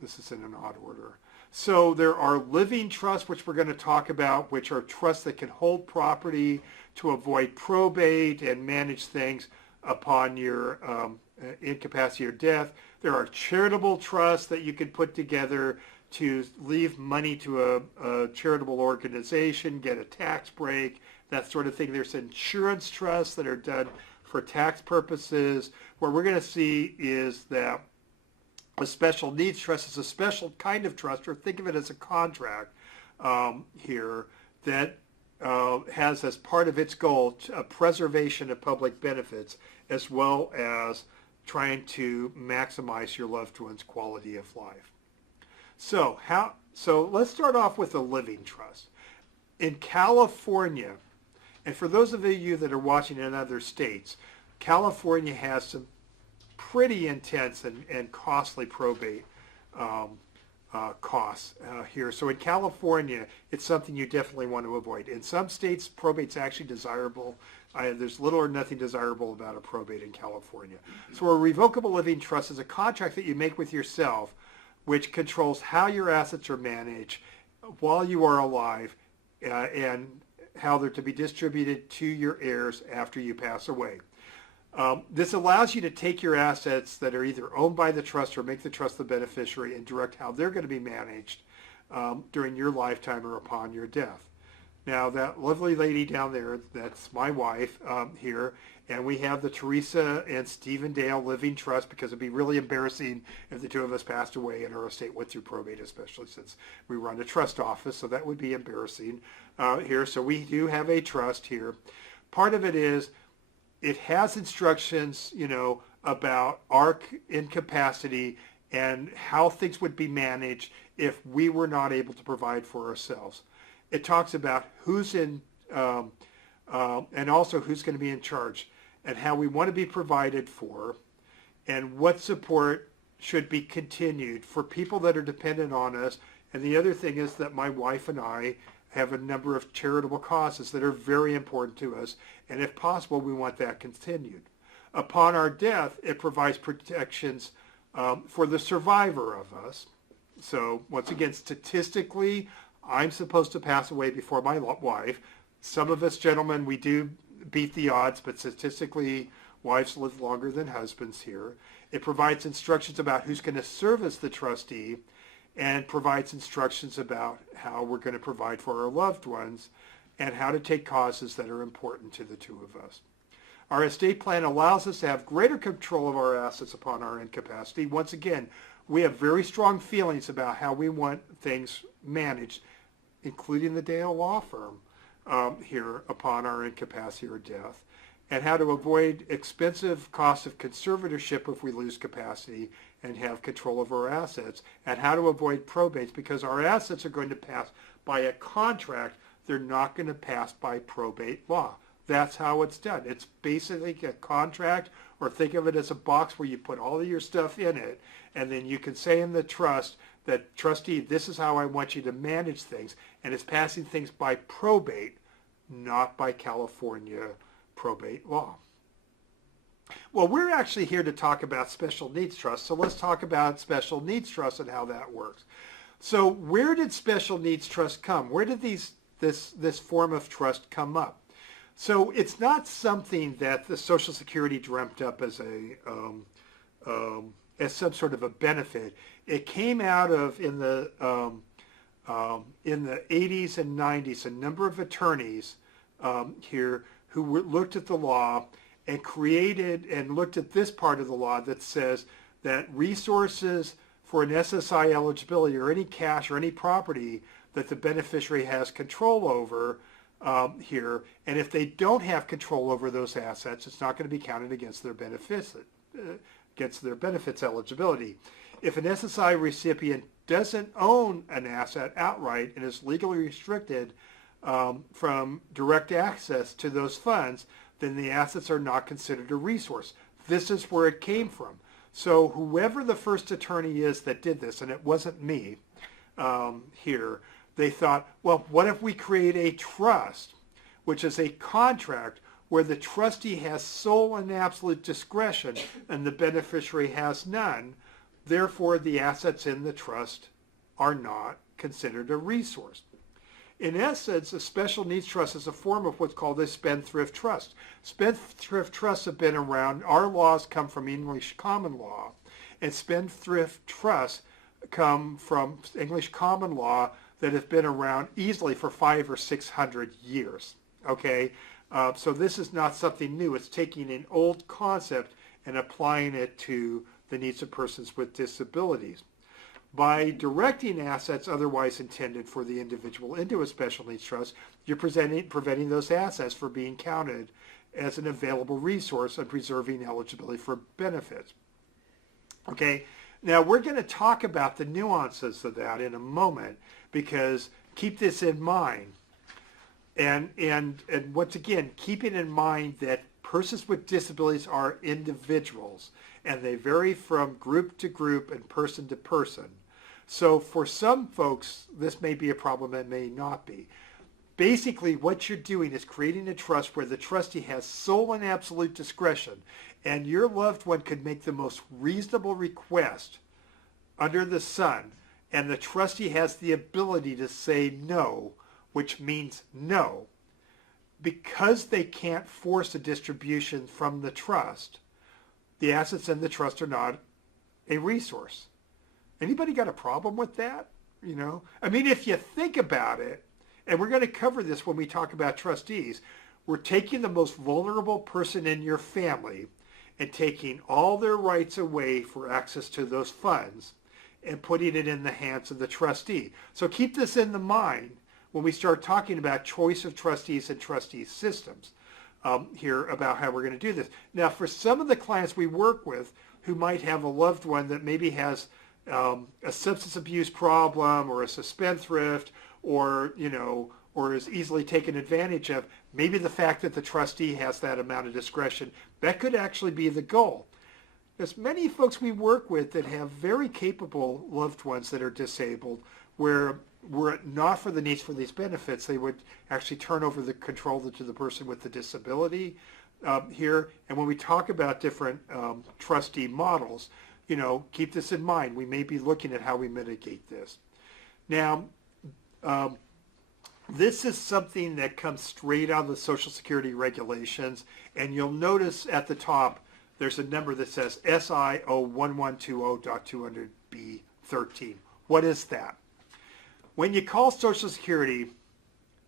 this is in an odd order. So there are living trusts, which we're going to talk about, which are trusts that can hold property to avoid probate and manage things upon your incapacity or death. There are charitable trusts that you can put together to leave money to a charitable organization, get a tax break, that sort of thing. There's insurance trusts that are done for tax purposes. What we're going to see is that a special needs trust is a special kind of trust, or think of it as a contract here that has as part of its goal a preservation of public benefits as well as trying to maximize your loved one's quality of life. So let's start off with a living trust. In California, and for those of you that are watching in other states, California has some pretty intense and costly probate costs here. So in California, it's something you definitely want to avoid. In some states, probate's actually desirable. There's little or nothing desirable about a probate in California. So a revocable living trust is a contract that you make with yourself, which controls how your assets are managed while you are alive and how they're to be distributed to your heirs after you pass away. This allows you to take your assets that are either owned by the trust or make the trust the beneficiary and direct how they're going to be managed during your lifetime or upon your death. Now, that lovely lady down there, that's my wife here, and we have the Teresa and Stephen Dale Living Trust, because it'd be really embarrassing if the two of us passed away and our estate went through probate, especially since we run a trust office, so that would be embarrassing here. So we do have a trust here. Part of it is it has instructions, about our incapacity and how things would be managed if we were not able to provide for ourselves. It talks about who's in, and also who's going to be in charge, and how we want to be provided for, and what support should be continued for people that are dependent on us. And the other thing is that my wife and I have a number of charitable causes that are very important to us, and if possible, we want that continued. Upon our death, it provides protections for the survivor of us. So once again, statistically, I'm supposed to pass away before my wife. Some of us gentlemen, we do beat the odds, but statistically, wives live longer than husbands here. It provides instructions about who's going to serve as the trustee, and provides instructions about how we're going to provide for our loved ones and how to take causes that are important to the two of us. Our estate plan allows us to have greater control of our assets upon our incapacity. Once again, we have very strong feelings about how we want things managed, including the Dale Law Firm here upon our incapacity or death, and how to avoid expensive costs of conservatorship if we lose capacity and have control of our assets, and how to avoid probates, because our assets are going to pass by a contract. They're not going to pass by probate law. That's how it's done. It's basically a contract, or think of it as a box where you put all of your stuff in it, and then you can say in the trust that, trustee, this is how I want you to manage things, and it's passing things by probate, not by California probate law. Well, we're actually here to talk about special needs trusts, so let's talk about special needs trusts and how that works. So where did special needs trust come? Where did this form of trust come up? So it's not something that the Social Security dreamt up as some sort of a benefit. It came out of in the 80s and 90s, a number of attorneys here who looked at the law and created and looked at this part of the law that says that resources for an SSI eligibility, or any cash or any property that the beneficiary has control over here, and if they don't have control over those assets, it's not going to be counted against their benefits eligibility. If an SSI recipient doesn't own an asset outright and is legally restricted from direct access to those funds, then the assets are not considered a resource. This is where it came from. So whoever the first attorney is that did this, and it wasn't me here, they thought, well, what if we create a trust, which is a contract where the trustee has sole and absolute discretion and the beneficiary has none. Therefore, the assets in the trust are not considered a resource. In essence, a special needs trust is a form of what's called a spendthrift trust. Spendthrift trusts have been around. Our laws come from English common law, and spendthrift trusts come from English common law that have been around easily for 500 or 600 years. Okay, so this is not something new. It's taking an old concept and applying it to the needs of persons with disabilities. By directing assets otherwise intended for the individual into a special needs trust, you're preventing those assets from being counted as an available resource and preserving eligibility for benefits. Okay, now we're going to talk about the nuances of that in a moment, because keep this in mind. And once again, keeping in mind that persons with disabilities are individuals, and they vary from group to group and person to person. So for some folks, this may be a problem, it may not be. Basically, what you're doing is creating a trust where the trustee has sole and absolute discretion, and your loved one could make the most reasonable request under the sun, and the trustee has the ability to say no, which means no. Because they can't force a distribution from the trust, the assets in the trust are not a resource. Anybody got a problem with that? You know, I mean, if you think about it, and we're going to cover this when we talk about trustees, we're taking the most vulnerable person in your family and taking all their rights away for access to those funds and putting it in the hands of the trustee. So keep this in the mind when we start talking about choice of trustees and trustee systems here about how we're going to do this. Now, for some of the clients we work with who might have a loved one that maybe has a substance abuse problem or a spendthrift, or or is easily taken advantage of, maybe the fact that the trustee has that amount of discretion, that could actually be the goal. There's many folks we work with that have very capable loved ones that are disabled, where were it not for the needs for these benefits, they would actually turn over the control to the person with the disability here. And when we talk about different trustee models, keep this in mind. We may be looking at how we mitigate this. Now, this is something that comes straight out of the Social Security regulations, and you'll notice at the top there's a number that says SIO 1120.200B13. What is that? When you call Social Security,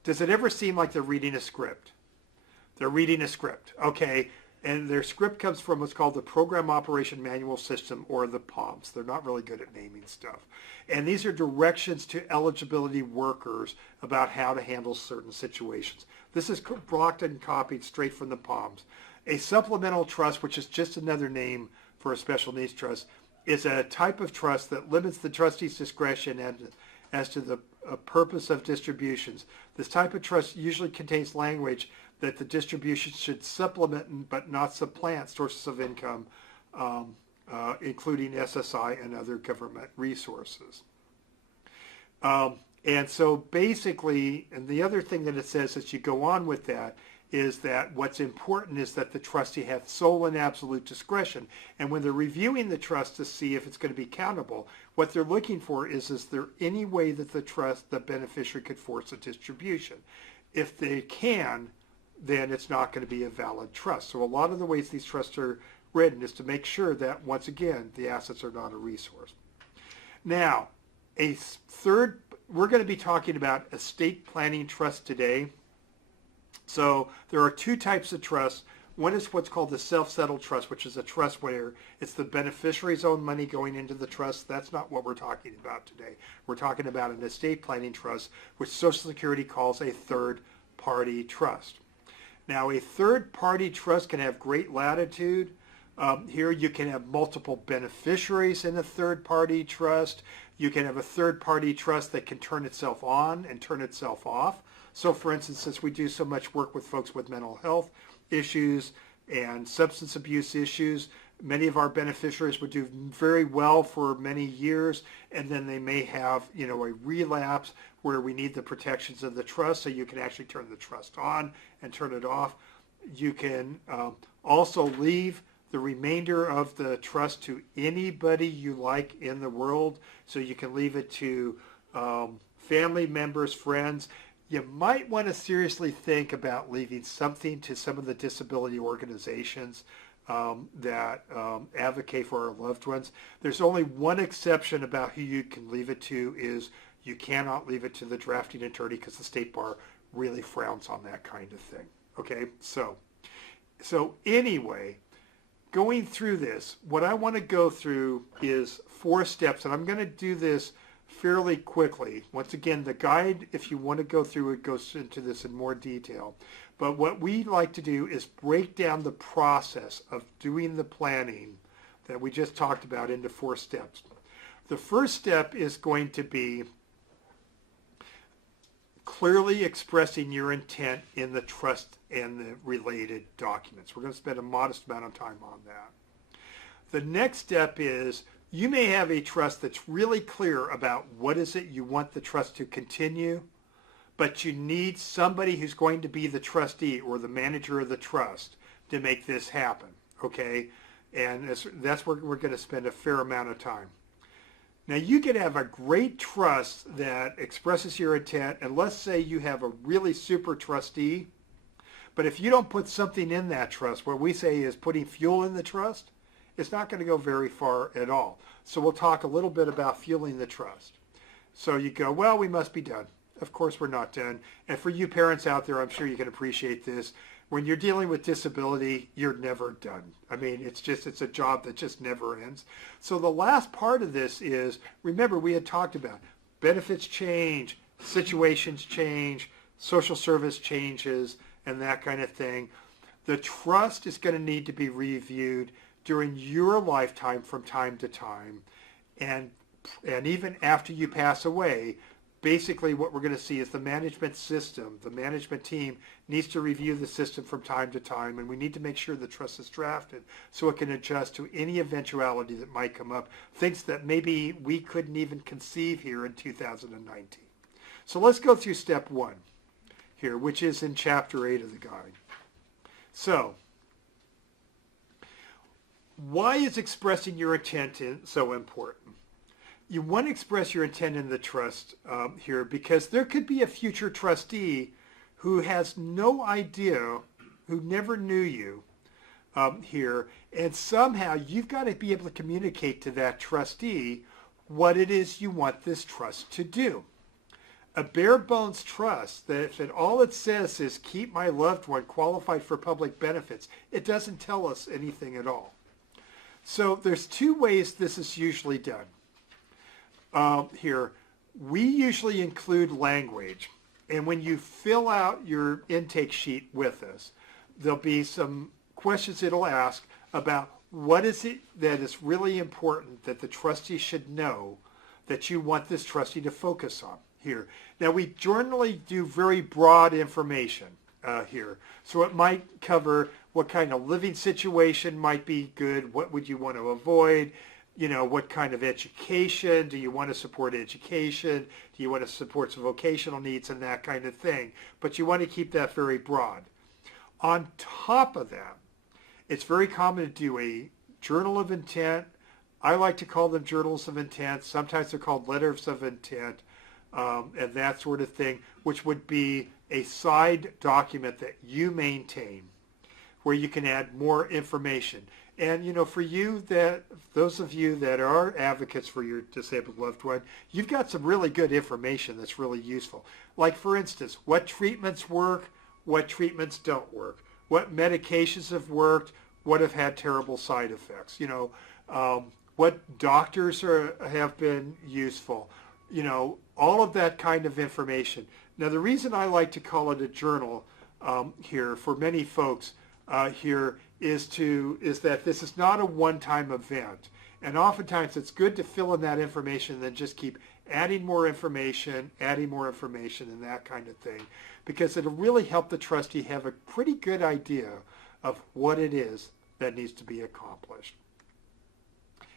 does it ever seem like they're reading a script? They're reading a script, okay? And their script comes from what's called the Program Operation Manual System, or the POMS. They're not really good at naming stuff. And these are directions to eligibility workers about how to handle certain situations. This is blocked and copied straight from the POMS. A supplemental trust, which is just another name for a special needs trust, is a type of trust that limits the trustee's discretion and as to the purpose of distributions. This type of trust usually contains language that the distribution should supplement but not supplant sources of income, including SSI and other government resources. And so basically, and the other thing that it says as you go on with that is that what's important is that the trustee has sole and absolute discretion. And when they're reviewing the trust to see if it's going to be countable, what they're looking for is there any way that the beneficiary could force a distribution? If they can, then it's not going to be a valid trust. So a lot of the ways these trusts are written is to make sure that, once again, the assets are not a resource. Now, we're going to be talking about estate planning trust today. So there are two types of trusts. One is what's called the self-settled trust, which is a trust where it's the beneficiary's own money going into the trust. That's not what we're talking about today. We're talking about an estate planning trust, which Social Security calls a third-party trust. Now, a third-party trust can have great latitude. Here you can have multiple beneficiaries in a third-party trust. You can have a third-party trust that can turn itself on and turn itself off. So, for instance, since we do so much work with folks with mental health issues and substance abuse issues, many of our beneficiaries would do very well for many years, and then they may have, a relapse where we need the protections of the trust, so you can actually turn the trust on and turn it off. You can also leave the remainder of the trust to anybody you like in the world. So you can leave it to family members, friends. You might want to seriously think about leaving something to some of the disability organizations that advocate for our loved ones. There's only one exception about who you can leave it to is you cannot leave it to the drafting attorney because the state bar really frowns on that kind of thing. Okay, so anyway, going through this, what I want to go through is 4 steps, and I'm going to do this fairly quickly. Once again, the guide, if you want to go through it, goes into this in more detail. But what we like to do is break down the process of doing the planning that we just talked about into 4 steps. The first step is going to be clearly expressing your intent in the trust and the related documents. We're going to spend a modest amount of time on that. The next step is you may have a trust that's really clear about what is it you want the trust to continue, but you need somebody who's going to be the trustee or the manager of the trust to make this happen, okay? And that's where we're going to spend a fair amount of time. Now, you could have a great trust that expresses your intent, and let's say you have a really super trustee, but if you don't put something in that trust, what we say is putting fuel in the trust, it's not going to go very far at all. So we'll talk a little bit about fueling the trust. So you go, well, we must be done. Of course we're not done. And for you parents out there, I'm sure you can appreciate this. When you're dealing with disability, you're never done. I mean, it's a job that just never ends. So the last part of this is, remember we had talked about benefits change, situations change, social service changes, and that kind of thing. The trust is going to need to be reviewed during your lifetime from time to time. And even after you pass away, basically what we're going to see is the management system, the management team needs to review the system from time to time, and we need to make sure the trust is drafted so it can adjust to any eventuality that might come up, things that maybe we couldn't even conceive here in 2019. So let's go through step 1 here, which is in chapter 8 of the guide. So, why is expressing your intent so important? You want to express your intent in the trust here because there could be a future trustee who has no idea, who never knew you here, and somehow you've got to be able to communicate to that trustee what it is you want this trust to do. A bare bones trust that if all it says is keep my loved one qualified for public benefits, it doesn't tell us anything at all. So there's 2 ways this is usually done. Here, we usually include language, and when you fill out your intake sheet with us, there'll be some questions it'll ask about what is it that is really important that the trustee should know that you want this trustee to focus on here. Now, we generally do very broad information here, so it might cover what kind of living situation might be good, what would you want to avoid, you know, what kind of education, do you want to support education, do you want to support some vocational needs and that kind of thing, but you want to keep that very broad. On top of that, it's very common to do a journal of intent. I like to call them journals of intent. Sometimes they're called letters of intent and that sort of thing, which would be a side document that you maintain where you can add more information. And, you know, for you, those of you that are advocates for your disabled loved one, you've got some really good information that's really useful. Like, for instance, what treatments work, what treatments don't work, what medications have worked, what have had terrible side effects, you know, what doctors have been useful, you know, all of that kind of information. Now, the reason I like to call it a journal here for many folks here is that this is not a one-time event, and oftentimes it's good to fill in that information and then just keep adding more information and that kind of thing, because it'll really help the trustee have a pretty good idea of what it is that needs to be accomplished.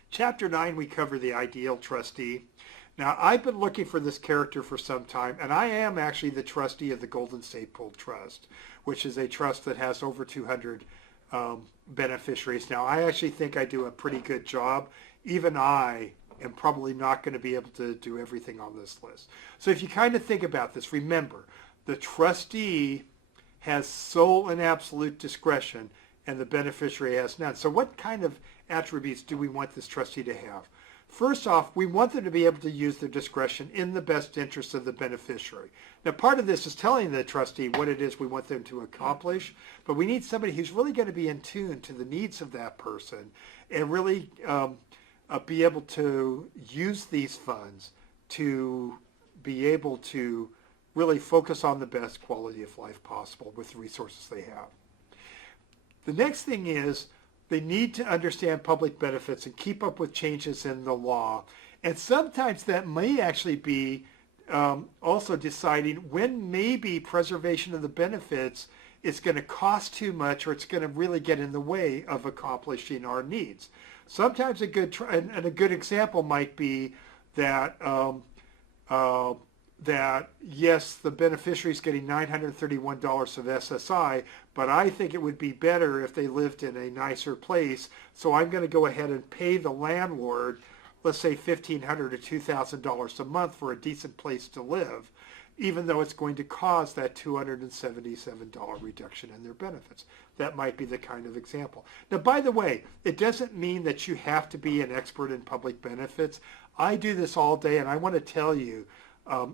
Chapter 9, we cover the ideal trustee. Now, I've been looking for this character for some time, and I am actually the trustee of the Golden State Pool Trust, which is a trust that has over 200 beneficiaries. Now, I actually think I do a pretty good job. Even I am probably not going to be able to do everything on this list. So if you kind of think about this, remember, the trustee has sole and absolute discretion, and the beneficiary has none. So what kind of attributes do we want this trustee to have? First off, we want them to be able to use their discretion in the best interest of the beneficiary. Now, part of this is telling the trustee what it is we want them to accomplish, but we need somebody who's really going to be in tune to the needs of that person and really be able to use these funds to be able to really focus on the best quality of life possible with the resources they have. The next thing is they need to understand public benefits and keep up with changes in the law. And sometimes that may actually be also deciding when maybe preservation of the benefits is going to cost too much or it's going to really get in the way of accomplishing our needs. Sometimes a good example might be that that yes, the beneficiary is getting $931 of SSI, but I think it would be better if they lived in a nicer place. So I'm going to go ahead and pay the landlord, let's say $1,500 to $2,000 a month for a decent place to live, even though it's going to cause that $277 reduction in their benefits. That might be the kind of example. Now, by the way, it doesn't mean that you have to be an expert in public benefits. I do this all day, and I want to tell you,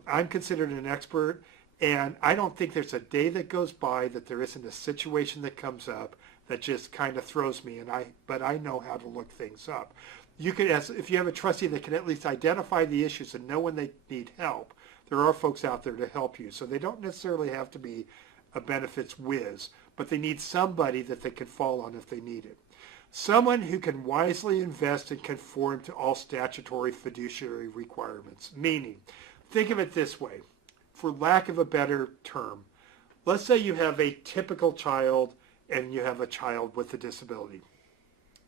I'm considered an expert, and I don't think there's a day that goes by that there isn't a situation that comes up that just kind of throws me, but I know how to look things up. You could, if you have a trustee that can at least identify the issues and know when they need help, there are folks out there to help you. So they don't necessarily have to be a benefits whiz, but they need somebody that they can fall on if they need it. Someone who can wisely invest and conform to all statutory fiduciary requirements, meaning, think of it this way, for lack of a better term. Let's say you have a typical child and you have a child with a disability.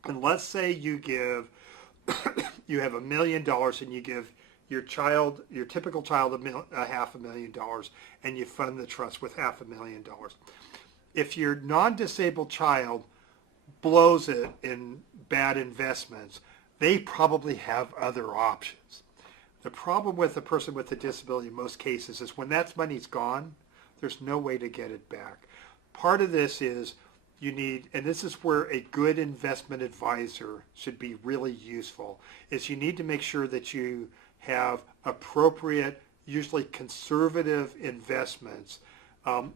And let's say you give, you have $1 million and you give your child, your typical child, $500,000 and you fund the trust with $500,000. If your non-disabled child blows it in bad investments, they probably have other options. The problem with a person with a disability in most cases is when that money's gone, there's no way to get it back. Part of this is you need, and this is where a good investment advisor should be really useful, is you need to make sure that you have appropriate, usually conservative investments.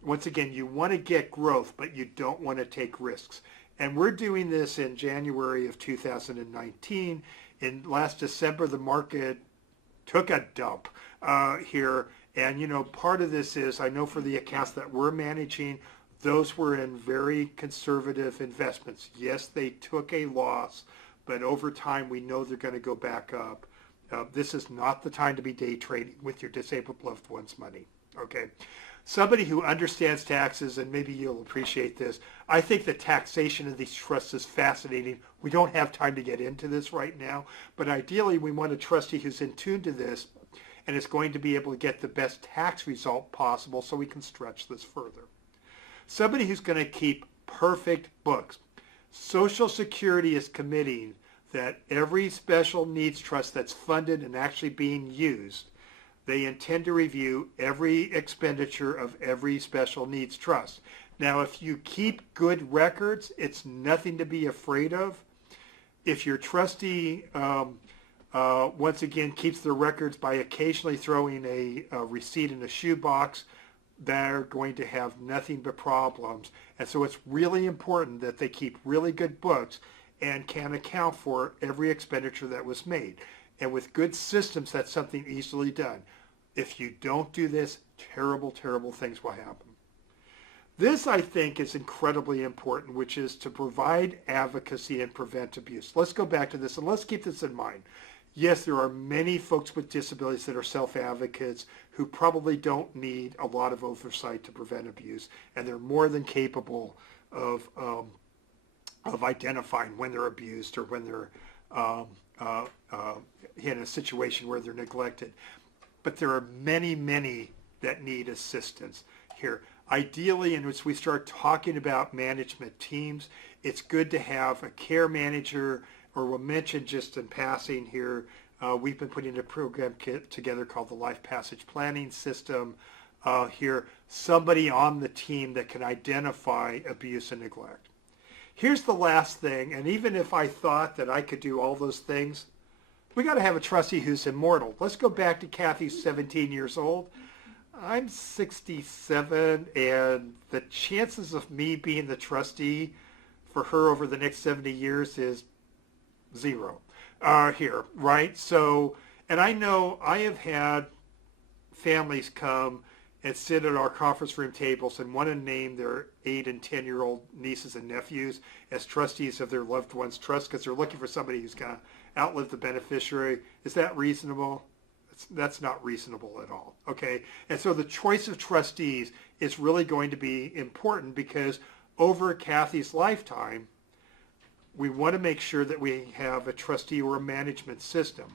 Once again, you want to get growth, but you don't want to take risks. And we're doing this in January of 2019. In last December, the market took a dump here. And, you know, part of this is, I know for the accounts that we're managing, those were in very conservative investments. Yes, they took a loss, but over time we know they're going to go back up. This is not the time to be day trading with your disabled loved one's money, okay? Somebody who understands taxes, and maybe you'll appreciate this, I think the taxation of these trusts is fascinating. We don't have time to get into this right now, but ideally we want a trustee who's in tune to this and is going to be able to get the best tax result possible so we can stretch this further. Somebody who's going to keep perfect books. Social Security is committing that every special needs trust that's funded and actually being used, they intend to review every expenditure of every special needs trust. Now, if you keep good records, it's nothing to be afraid of. If your trustee, once again, keeps the records by occasionally throwing a receipt in a shoebox, they're going to have nothing but problems. And so it's really important that they keep really good books and can account for every expenditure that was made. And with good systems, that's something easily done. If you don't do this, terrible, terrible things will happen. This, I think, is incredibly important, which is to provide advocacy and prevent abuse. Let's go back to this, and let's keep this in mind. Yes, there are many folks with disabilities that are self-advocates who probably don't need a lot of oversight to prevent abuse, and they're more than capable of identifying when they're abused or when they're in a situation where they're neglected. But there are many, many that need assistance here. Ideally, and as we start talking about management teams, it's good to have a care manager, or we'll mention just in passing here, we've been putting a program together called the Life Passage Planning System here, somebody on the team that can identify abuse and neglect. Here's the last thing, and even if I thought that I could do all those things, we got to have a trustee who's immortal. Let's go back to Kathy, 17 years old. I'm 67, and the chances of me being the trustee for her over the next 70 years is zero here, right? So, and I know I have had families come and sit at our conference room tables and want to name their 8 and 10-year-old nieces and nephews as trustees of their loved one's trust because they're looking for somebody who's going to outlive the beneficiary. Is that reasonable? That's not reasonable at all, okay? And so the choice of trustees is really going to be important because over Kathy's lifetime, we want to make sure that we have a trustee or a management system.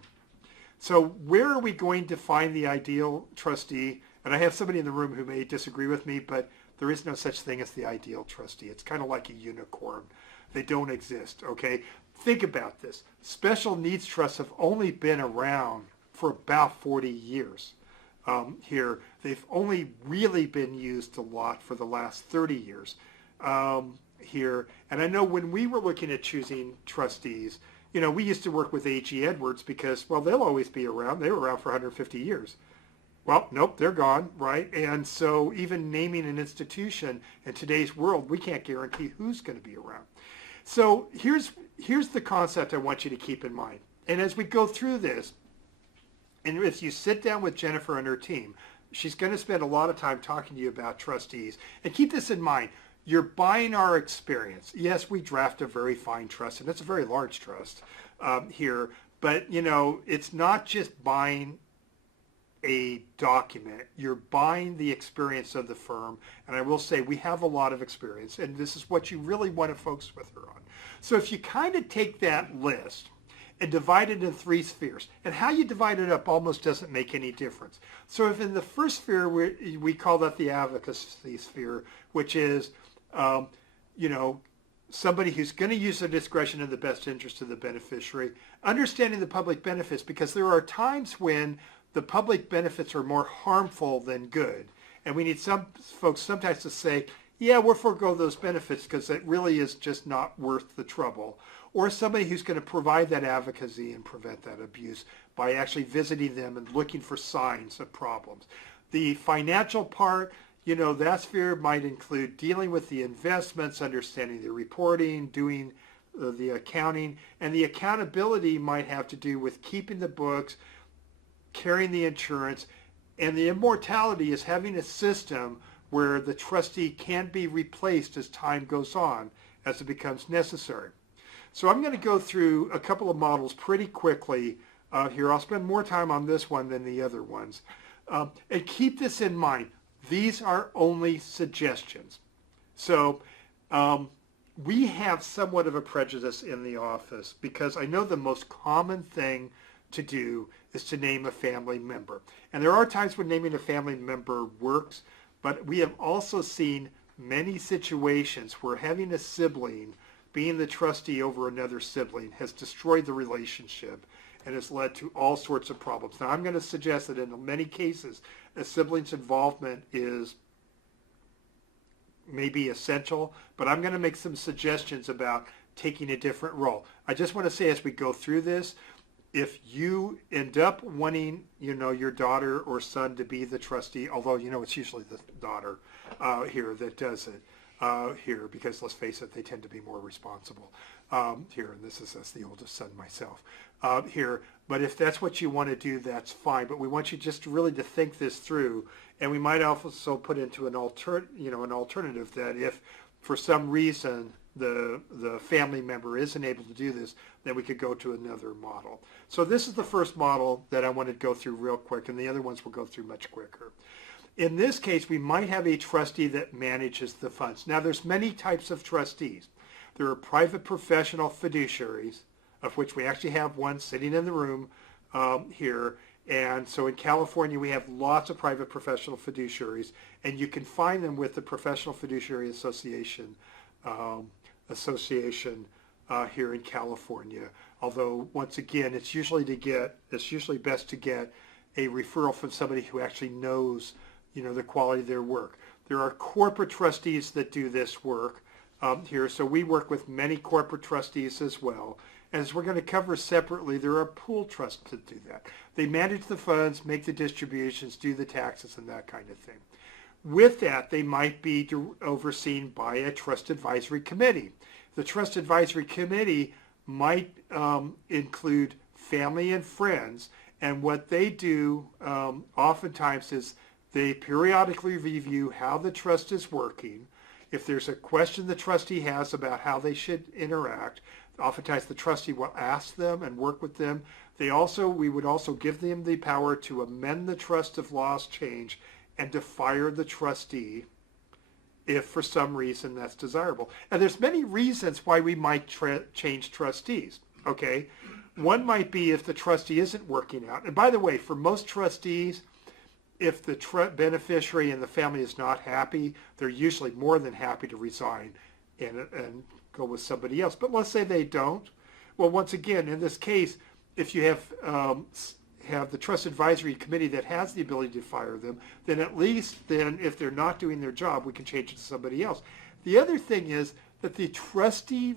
So where are we going to find the ideal trustee? And I have somebody in the room who may disagree with me, but there is no such thing as the ideal trustee. It's kind of like a unicorn. They don't exist, okay? Think about this. Special needs trusts have only been around for about 40 years here. They've only really been used a lot for the last 30 years here. And I know when we were looking at choosing trustees, you know, we used to work with A.G. Edwards because, well, they'll always be around. They were around for 150 years. Well, nope, they're gone, right? And so even naming an institution in today's world, we can't guarantee who's going to be around. So here's the concept I want you to keep in mind. And as we go through this, and if you sit down with Jennifer and her team, she's going to spend a lot of time talking to you about trustees. And keep this in mind. You're buying our experience. Yes, we draft a very fine trust, and it's a very large trust here. But, you know, it's not just buying a document. You're buying the experience of the firm. And I will say we have a lot of experience, and this is what you really want to focus with her on. So if you kind of take that list and divide it into 3 spheres, and how you divide it up almost doesn't make any difference. So if in the first sphere, we call that the advocacy sphere, which is, you know, somebody who's going to use their discretion in the best interest of the beneficiary, understanding the public benefits, because there are times when the public benefits are more harmful than good. And we need some folks sometimes to say, yeah, we'll forego those benefits because it really is just not worth the trouble. Or somebody who's going to provide that advocacy and prevent that abuse by actually visiting them and looking for signs of problems. The financial part, you know, that sphere might include dealing with the investments, understanding the reporting, doing the accounting, and the accountability might have to do with keeping the books, carrying the insurance, and the immortality is having a system where the trustee can be replaced as time goes on, as it becomes necessary. So I'm going to go through a couple of models pretty quickly here. I'll spend more time on this one than the other ones. And keep this in mind. These are only suggestions. So we have somewhat of a prejudice in the office because I know the most common thing to do is to name a family member. And there are times when naming a family member works, but we have also seen many situations where having a sibling being the trustee over another sibling has destroyed the relationship and has led to all sorts of problems. Now, I'm going to suggest that in many cases, a sibling's involvement is maybe essential, but I'm going to make some suggestions about taking a different role. I just want to say as we go through this, if you end up wanting, you know, your daughter or son to be the trustee, although, you know, it's usually the daughter here that does it here, because let's face it, they tend to be more responsible here, and this is as the oldest son myself here. But if that's what you want to do, that's fine. But we want you just really to think this through, and we might also put into an alternative that if for some reason the family member isn't able to do this, then we could go to another model. So this is the first model that I want to go through real quick, and the other ones we'll go through much quicker. In this case, we might have a trustee that manages the funds. Now, there's many types of trustees. There are private professional fiduciaries, of which we actually have one sitting in the room here. And so in California, we have lots of private professional fiduciaries, and you can find them with the Professional Fiduciary Association here in California. Although, once again, it's usually best to get a referral from somebody who actually knows, the quality of their work. There are corporate trustees that do this work here, so we work with many corporate trustees as well. As we're going to cover separately, there are pool trusts that do that. They manage the funds, make the distributions, do the taxes, and that kind of thing. With that, they might be overseen by a trust advisory committee. The trust advisory committee might include family and friends, and what they do oftentimes is they periodically review how the trust is working. If there's a question the trustee has about how they should interact, oftentimes the trustee will ask them and work with them. We would also give them the power to amend the trust if laws change and to fire the trustee if for some reason that's desirable. And there's many reasons why we might change trustees, okay? One might be if the trustee isn't working out. And by the way, for most trustees, if the beneficiary and the family is not happy, they're usually more than happy to resign and go with somebody else. But let's say they don't. Well, once again, in this case, if you have the trust advisory committee that has the ability to fire them, then at least if they're not doing their job, we can change it to somebody else. The other thing is that the trustee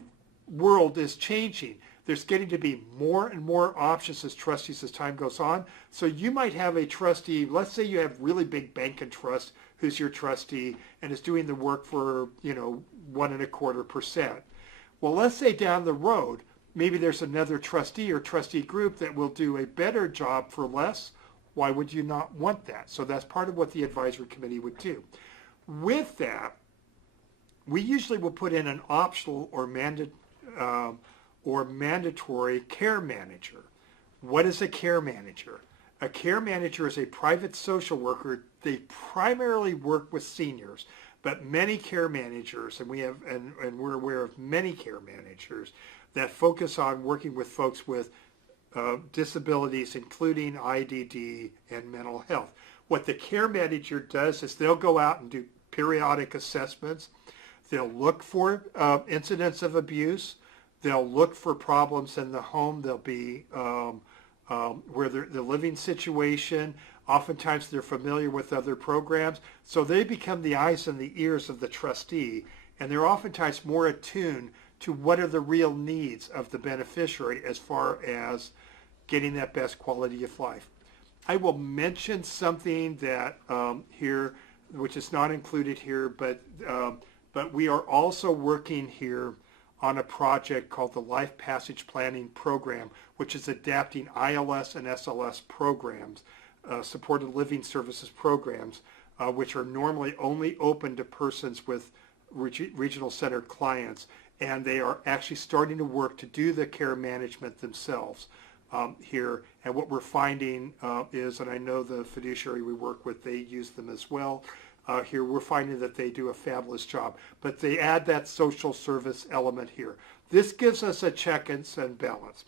world is changing. There's getting to be more and more options as trustees as time goes on. So you might have a trustee, let's say you have really big bank and trust who's your trustee and is doing the work for, 1.25%. Well, let's say down the road, maybe there's another trustee or trustee group that will do a better job for less. Why would you not want that? So that's part of what the advisory committee would do. With that, we usually will put in an optional or mandatory care manager. What is a care manager? A care manager is a private social worker. They primarily work with seniors, but many care managers, and we're aware of many care managers that focus on working with folks with disabilities, including IDD and mental health. What the care manager does is they'll go out and do periodic assessments. They'll look for incidents of abuse. They'll look for problems in the home. They'll be where the living situation. Oftentimes they're familiar with other programs. So they become the eyes and the ears of the trustee, and they're oftentimes more attuned to what are the real needs of the beneficiary as far as getting that best quality of life. I will mention something that here, which is not included here, but we are also working here on a project called the Life Passage Planning Program, which is adapting ILS and SLS programs, supported living services programs, which are normally only open to persons with regional center clients, and they are actually starting to work to do the care management themselves here. And what we're finding is, and I know the fiduciary we work with, they use them as well. Here we're finding that they do a fabulous job, but they add that social service element here. This gives us a check and balance.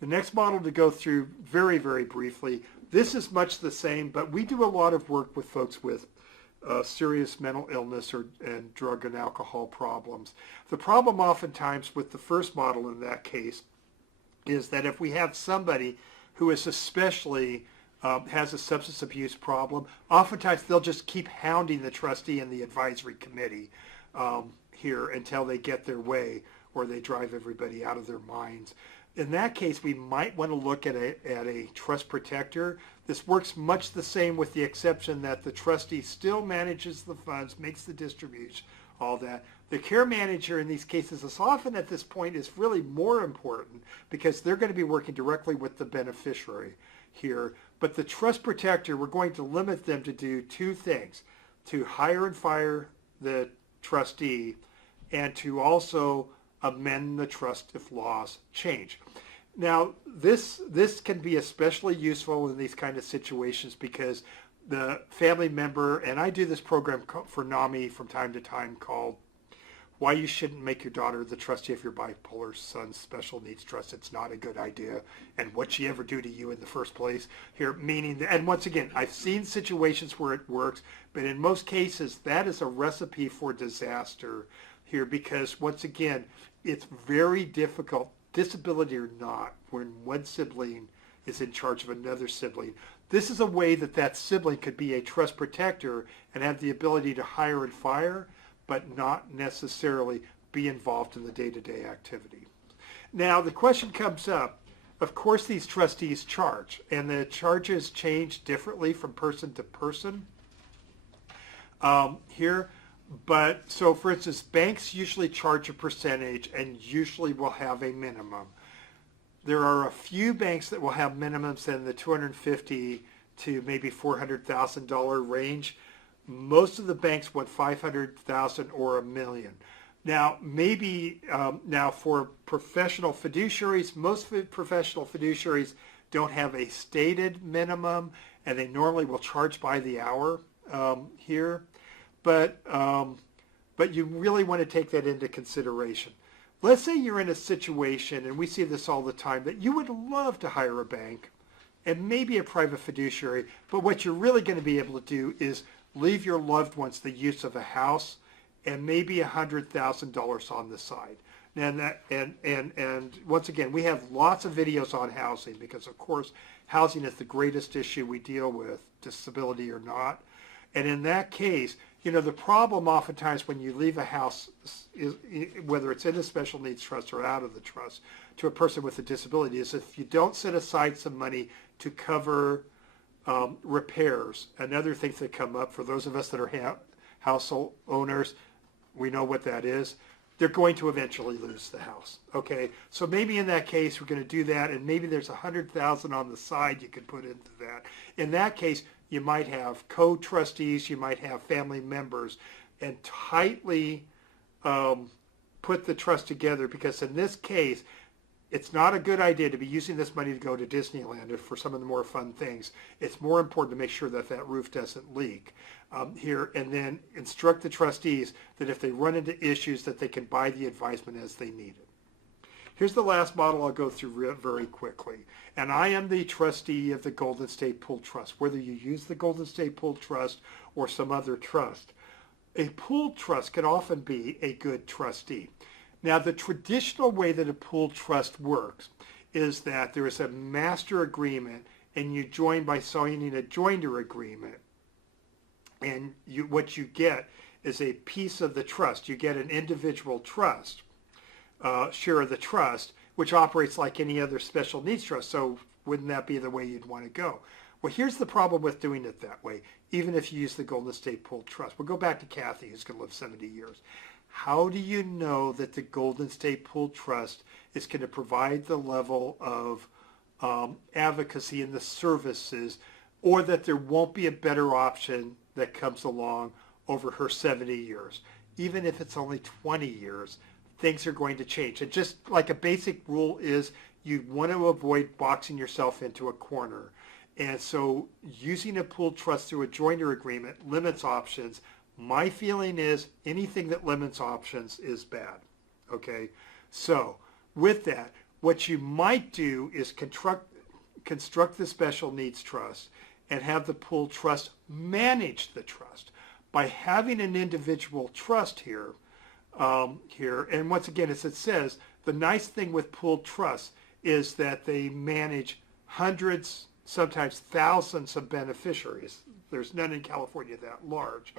The next model to go through very, very briefly, this is much the same, but we do a lot of work with folks with serious mental illness and drug and alcohol problems. The problem oftentimes with the first model in that case is that if we have somebody who is especially has a substance abuse problem, oftentimes they'll just keep hounding the trustee and the advisory committee here until they get their way or they drive everybody out of their minds. In that case, we might want to look at a trust protector. This works much the same with the exception that the trustee still manages the funds, makes the distribution, all that. The care manager in these cases is often at this point is really more important because they're going to be working directly with the beneficiary here. But the trust protector, we're going to limit them to do two things: to hire and fire the trustee and to also amend the trust if laws change. Now, this can be especially useful in these kind of situations because the family member, and I do this program for NAMI from time to time called why you shouldn't make your daughter the trustee of your bipolar son's special needs trust. It's not a good idea. And what she ever do to you in the first place here, meaning that, and once again, I've seen situations where it works, but in most cases, that is a recipe for disaster here because once again, it's very difficult, disability or not, when one sibling is in charge of another sibling. This is a way that that sibling could be a trust protector and have the ability to hire and fire, but not necessarily be involved in the day-to-day activity. Now, the question comes up, of course these trustees charge, and the charges change differently from person to person here. But, so for instance, banks usually charge a percentage and usually will have a minimum. There are a few banks that will have minimums in the $250,000 to maybe $400,000 range. Most of the banks want $500,000 or $1 million. Now, maybe now for professional fiduciaries, most professional fiduciaries don't have a stated minimum, and they normally will charge by the hour here. But you really want to take that into consideration. Let's say you're in a situation, and we see this all the time, that you would love to hire a bank and maybe a private fiduciary, but what you're really going to be able to do is leave your loved ones the use of a house and maybe $100,000 on the side. And once again, we have lots of videos on housing because, of course, housing is the greatest issue we deal with, disability or not. And in that case, you know, the problem oftentimes when you leave a house, is, whether it's in a special needs trust or out of the trust, to a person with a disability, is if you don't set aside some money to cover repairs and other things that come up, for those of us that are household owners, we know what that is. They're going to eventually lose the house. Okay, so maybe in that case we're going to do that, and maybe there's $100,000 on the side you could put into that. In that case, you might have co-trustees, you might have family members, and tightly put the trust together, because in this case, it's not a good idea to be using this money to go to Disneyland for some of the more fun things. It's more important to make sure that that roof doesn't leak here, and then instruct the trustees that if they run into issues that they can buy the advisement as they need it. Here's the last model I'll go through very quickly. And I am the trustee of the Golden State Pool Trust, whether you use the Golden State Pool Trust or some other trust. A pool trust can often be a good trustee. Now, the traditional way that a pool trust works is that there is a master agreement and you join by signing a joinder agreement. And what you get is a piece of the trust. You get an individual trust, share of the trust, which operates like any other special needs trust. So wouldn't that be the way you'd want to go? Well, here's the problem with doing it that way, even if you use the Golden State Pool Trust. We'll go back to Kathy, who's going to live 70 years. How do you know that the Golden State Pool Trust is going to provide the level of advocacy in the services, or that there won't be a better option that comes along over her 70 years? Even if it's only 20 years, things are going to change. And just like a basic rule is, you want to avoid boxing yourself into a corner. And so using a pool trust through a joinder agreement limits options. My feeling is anything that limits options is bad. Okay, so with that, what you might do is construct the special needs trust and have the pool trust manage the trust. By having an individual trust here, and once again, as it says, the nice thing with pool trusts is that they manage hundreds, sometimes thousands of beneficiaries. There's none in California that large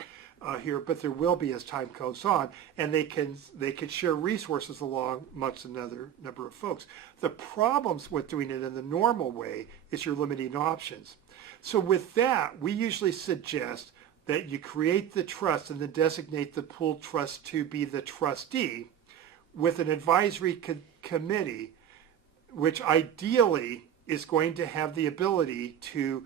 here, but there will be as time goes on, and they can share resources along amongst another number of folks. The problems with doing it in the normal way is you're limiting options. So with that, we usually suggest that you create the trust and then designate the pool trust to be the trustee with an advisory committee, which ideally is going to have the ability to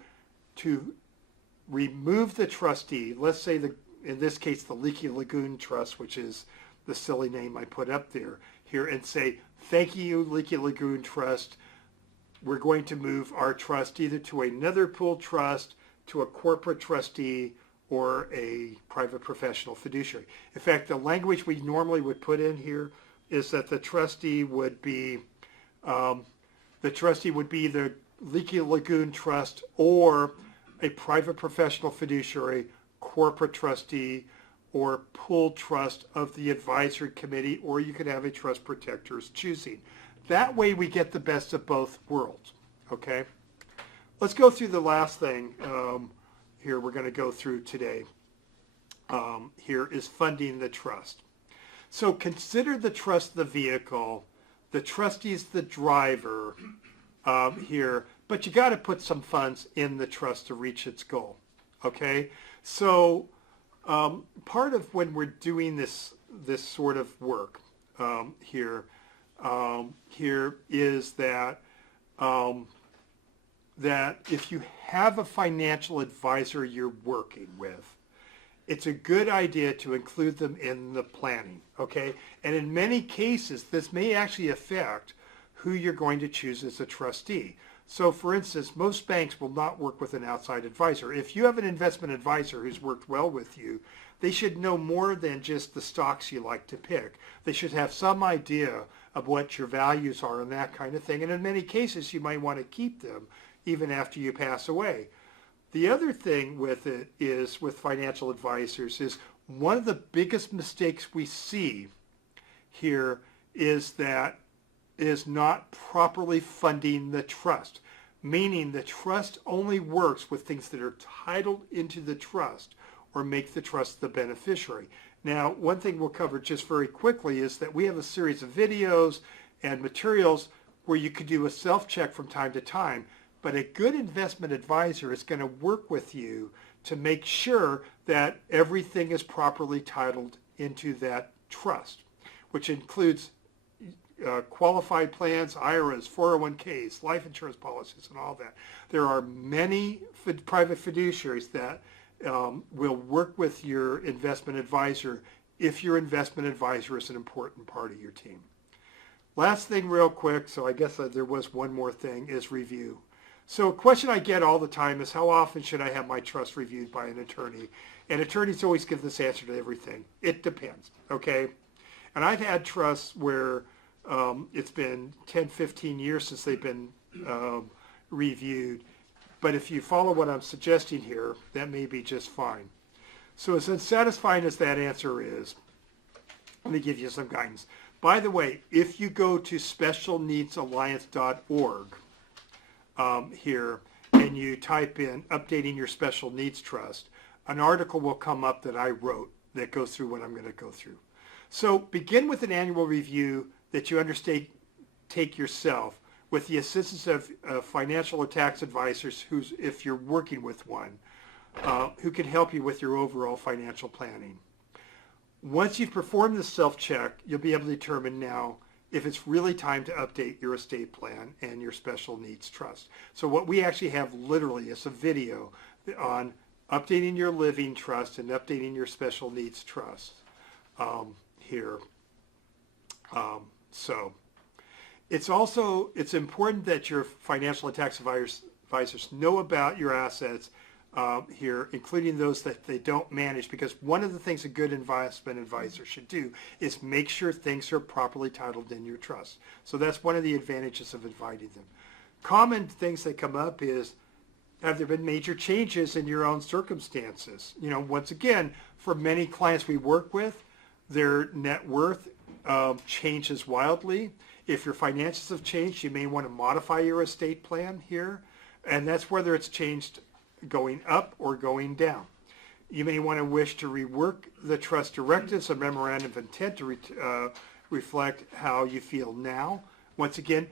remove the trustee. Let's say, in this case, the Leaky Lagoon Trust, which is the silly name I put up there here, and say, thank you, Leaky Lagoon Trust. We're going to move our trust either to another pool trust, to a corporate trustee, or a private professional fiduciary. In fact, the language we normally would put in here is that the trustee would be the Leaky Lagoon Trust or a private professional fiduciary, corporate trustee, or pooled trust of the advisory committee, or you could have a trust protector's choosing. That way we get the best of both worlds, okay? Let's go through the last thing here we're going to go through today. Here is funding the trust. So consider the trust the vehicle, the trustee's the driver here, but you got to put some funds in the trust to reach its goal, okay? So part of when we're doing this sort of work here is that that if you have a financial advisor you're working with, it's a good idea to include them in the planning, okay? And in many cases, this may actually affect who you're going to choose as a trustee. So for instance, most banks will not work with an outside advisor. If you have an investment advisor who's worked well with you, they should know more than just the stocks you like to pick. They should have some idea of what your values are and that kind of thing. And in many cases, you might want to keep them even after you pass away. The other thing with it is, with financial advisors, is one of the biggest mistakes we see here is that is not properly funding the trust, meaning the trust only works with things that are titled into the trust or make the trust the beneficiary. Now, one thing we'll cover just very quickly is that we have a series of videos and materials where you could do a self-check from time to time. But a good investment advisor is going to work with you to make sure that everything is properly titled into that trust, which includes qualified plans, IRAs, 401ks, life insurance policies, and all that. There are many private fiduciaries that will work with your investment advisor if your investment advisor is an important part of your team. Last thing real quick, so I guess there was one more thing, is review. So a question I get all the time is, how often should I have my trust reviewed by an attorney? And attorneys always give this answer to everything. It depends, okay? And I've had trusts where it's been 10, 15 years since they've been reviewed. But if you follow what I'm suggesting here, that may be just fine. So as unsatisfying as that answer is, let me give you some guidance. By the way, if you go to specialneedsalliance.org, here, and you type in updating your special needs trust, an article will come up that I wrote that goes through what I'm going to go through. So begin with an annual review that you undertake yourself with the assistance of financial or tax advisors who's, if you're working with one, who can help you with your overall financial planning. Once you've performed this self-check, you'll be able to determine now if it's really time to update your estate plan and your special needs trust. So what we actually have literally is a video on updating your living trust and updating your special needs trust here. So it's important that your financial and tax advisors know about your assets here, including those that they don't manage, because one of the things a good investment advisor should do is make sure things are properly titled in your trust. So that's one of the advantages of inviting them. Common things that come up is, have there been major changes in your own circumstances? You know, once again, for many clients we work with, their net worth changes wildly. If your finances have changed, you may want to modify your estate plan here, and that's whether it's changed going up or going down. You may want to wish to rework the trust directives, a memorandum of intent to reflect how you feel now. Once again,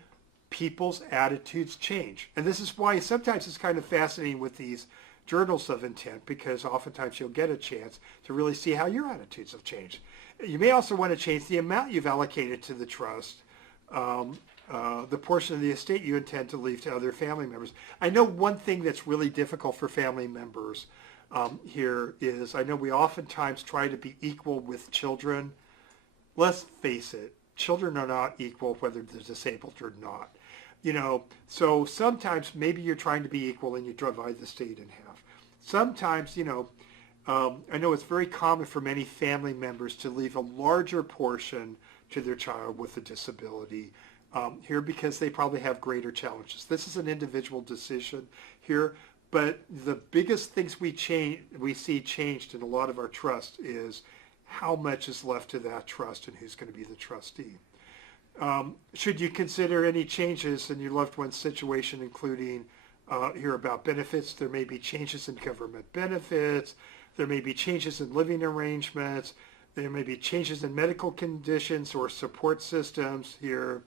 people's attitudes change. And this is why sometimes it's kind of fascinating with these journals of intent, because oftentimes you'll get a chance to really see how your attitudes have changed. You may also want to change the amount you've allocated to the trust, the portion of the estate you intend to leave to other family members. I know one thing that's really difficult for family members here is, I know we oftentimes try to be equal with children. Let's face it, children are not equal whether they're disabled or not. You know, so sometimes maybe you're trying to be equal and you divide the estate in half. Sometimes, you know, I know it's very common for many family members to leave a larger portion to their child with a disability here because they probably have greater challenges. This is an individual decision here, but the biggest things we see changed in a lot of our trust is how much is left to that trust and who's going to be the trustee. Should you consider any changes in your loved one's situation, including here about benefits? There may be changes in government benefits. There may be changes in living arrangements. There may be changes in medical conditions or support systems here.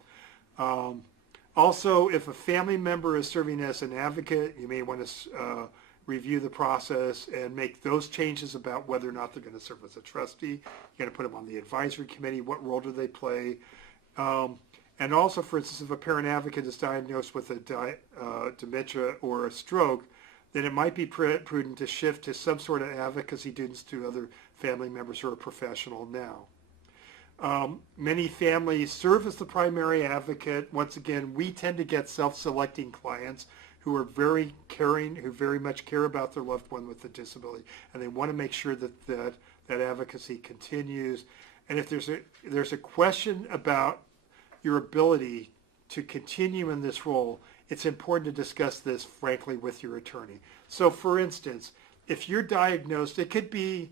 Also, if a family member is serving as an advocate, you may want to review the process and make those changes about whether or not they're going to serve as a trustee. You're going to put them on the advisory committee. What role do they play? And also, for instance, if a parent advocate is diagnosed with a dementia or a stroke, then it might be prudent to shift to some sort of advocacy duties to other family members who are professional now. Many families serve as the primary advocate. Once again, we tend to get self-selecting clients who are very caring, who very much care about their loved one with a disability, and they want to make sure that that advocacy continues. And if there's a question about your ability to continue in this role, it's important to discuss this frankly with your attorney. So for instance, if you're diagnosed, it could be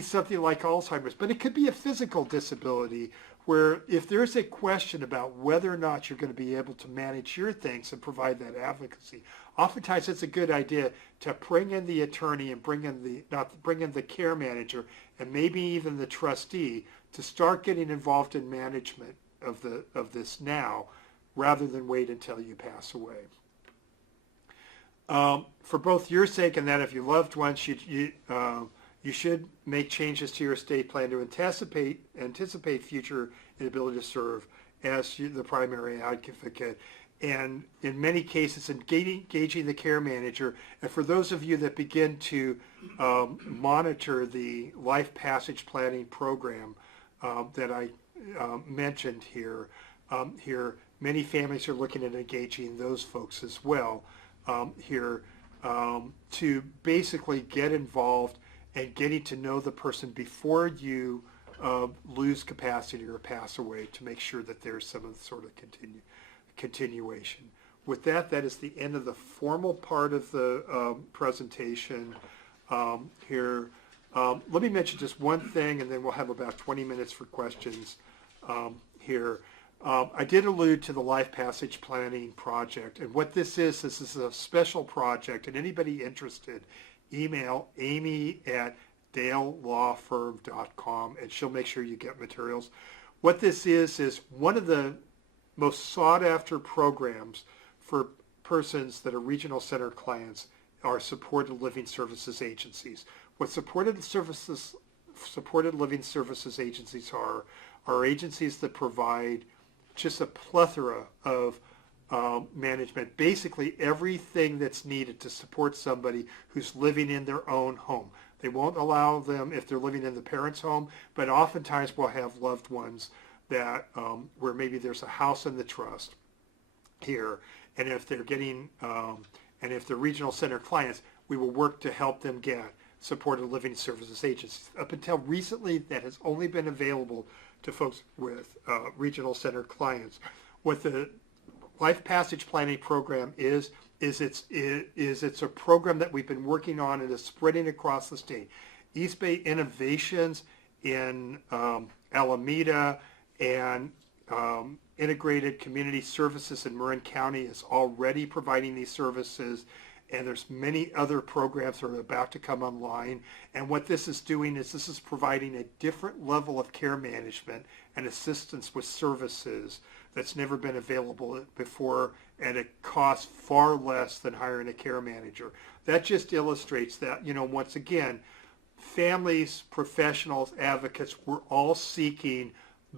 something like Alzheimer's, but it could be a physical disability where if there's a question about whether or not you're going to be able to manage your things and provide that advocacy, oftentimes it's a good idea to bring in the attorney and bring in the care manager and maybe even the trustee to start getting involved in management of this now, rather than wait until you pass away. For both your sake and that of your loved ones, you should make changes to your estate plan to anticipate future inability to serve as the primary advocate. And in many cases, engaging the care manager. And for those of you that begin to monitor the life passage planning program that I mentioned here, many families are looking at engaging those folks as well to basically get involved and getting to know the person before you lose capacity or pass away, to make sure that there's some sort of continuation. With that, that is the end of the formal part of the presentation here. Let me mention just one thing, and then we'll have about 20 minutes for questions here. I did allude to the Life Passage Planning Project, and what this is a special project, and anybody interested, email Amy at dalelawfirm.com, and she'll make sure you get materials. What this is one of the most sought-after programs for persons that are regional center clients are supported living services agencies. What supported living services agencies are agencies that provide just a plethora of management, basically everything that's needed to support somebody who's living in their own home. They won't allow them if they're living in the parent's home, but oftentimes we'll have loved ones that where maybe there's a house in the trust here, and if they're getting and if they're regional center clients, we will work to help them get supported living services agencies. Up until recently, that has only been available to folks with regional center clients. What the Life Passage Planning Program is it's a program that we've been working on and is spreading across the state. East Bay Innovations in Alameda and Integrated Community Services in Marin County is already providing these services, and there's many other programs that are about to come online. And what this is doing is this is providing a different level of care management and assistance with services that's never been available before, and it costs far less than hiring a care manager. That just illustrates that, once again, families, professionals, advocates, we're all seeking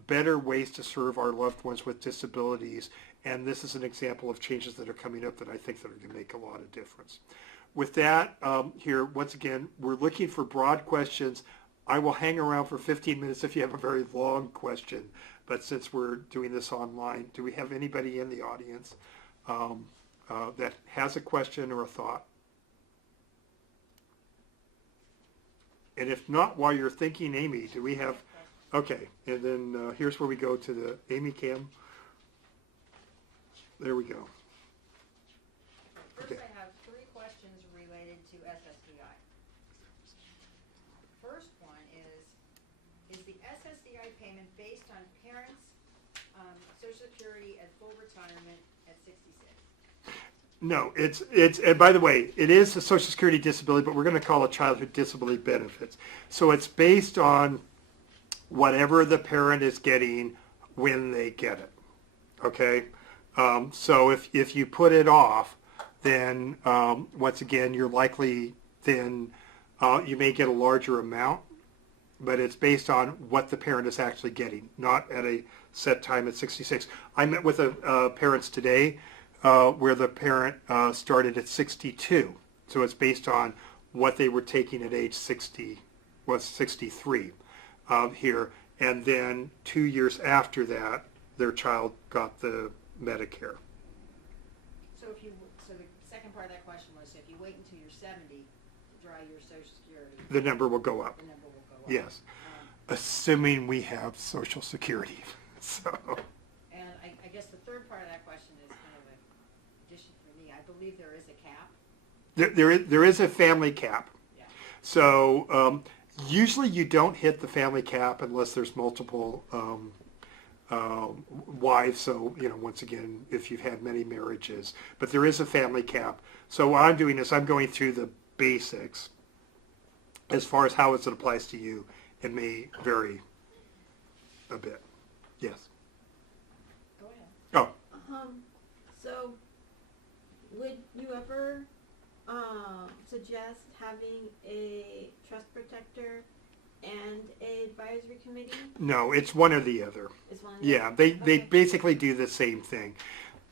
better ways to serve our loved ones with disabilities, and this is an example of changes that are coming up that I think that are going to make a lot of difference. With that, here, once again, we're looking for broad questions. I will hang around for 15 minutes if you have a very long question, but since we're doing this online, do we have anybody in the audience that has a question or a thought? And if not, while you're thinking, Amy, do we have, okay, and then here's where we go to the Amy Cam. There we go. First, Okay. I have 3 questions related to SSDI. First one is the SSDI payment based on parents' Social Security at full retirement at 66? No, it's, and by the way, it is a Social Security disability, but we're going to call it childhood disability benefits. So it's based on whatever the parent is getting when they get it. Okay? So if you put it off, then once again, you're likely then you may get a larger amount, but it's based on what the parent is actually getting, not at a set time at 66. I met with parents today where the parent started at 62. So it's based on what they were taking at age 60, was 63 here. And then 2 years after that, their child got the Medicare. So the second part of that question was, if you wait until you're 70 to draw your Social Security, The number will go up. the number will go up. Yes. Assuming we have Social Security. So. And I guess the third part of that question is kind of an addition for me. I believe there is a cap. There is a family cap. Yeah. So usually you don't hit the family cap unless there's multiple wives. So, once again, if you've had many marriages, but there is a family cap. So what I'm doing is I'm going through the basics. As far as how it applies to you, it may vary a bit. Yes. Go ahead. Oh, So, would you ever suggest having a trust protector and a advisory committee? no, it's one or the other. Is one of the- Yeah, they Okay. basically do the same thing.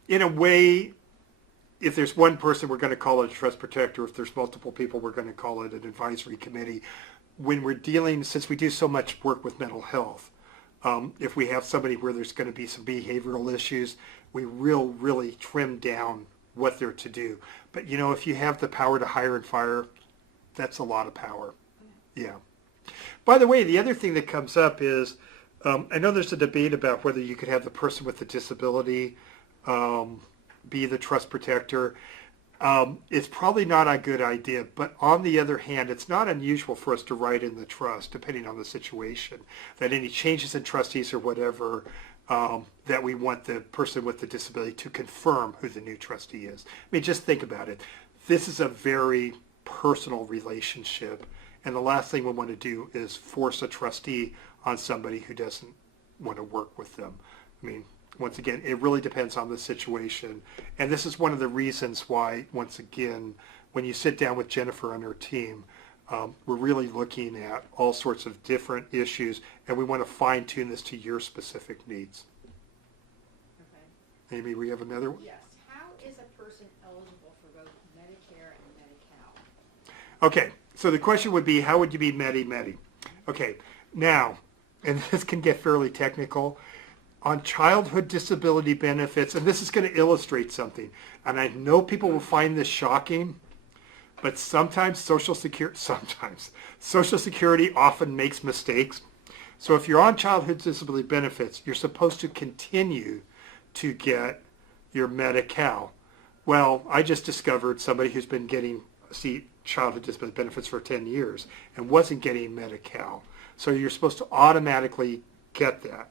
In a way, if there's one person, we're going to call it a trust protector. If there's multiple people, we're going to call it an advisory committee. When we're dealing, since we do so much work with mental health, if we have somebody where there's going to be some behavioral issues, we really trim down what they're to do. But if you have the power to hire and fire, that's a lot of power. Yeah. By the way, the other thing that comes up is, I know there's a debate about whether you could have the person with the disability be the trust protector. It's probably not a good idea, but on the other hand, it's not unusual for us to write in the trust, depending on the situation, that any changes in trustees or whatever, that we want the person with the disability to confirm who the new trustee is. I mean, just think about it. This is a very personal relationship, and the last thing we want to do is force a trustee on somebody who doesn't want to work with them. I mean, once again, it really depends on the situation. And this is one of the reasons why, once again, when you sit down with Jennifer and her team, we're really looking at all sorts of different issues, and we want to fine tune this to your specific needs. Okay. Amy, we have another one? Yes. How is a person eligible for both Medicare and Medi-Cal? Okay, so the question would be, how would you be Medi-Medi? Okay, now, and this can get fairly technical, on childhood disability benefits, and this is going to illustrate something, and I know people will find this shocking, but sometimes Social Security often makes mistakes. So if you're on childhood disability benefits, you're supposed to continue to get your Medi-Cal. Well, I just discovered somebody who's been getting childhood disability benefits for 10 years and wasn't getting Medi-Cal. So you're supposed to automatically get that.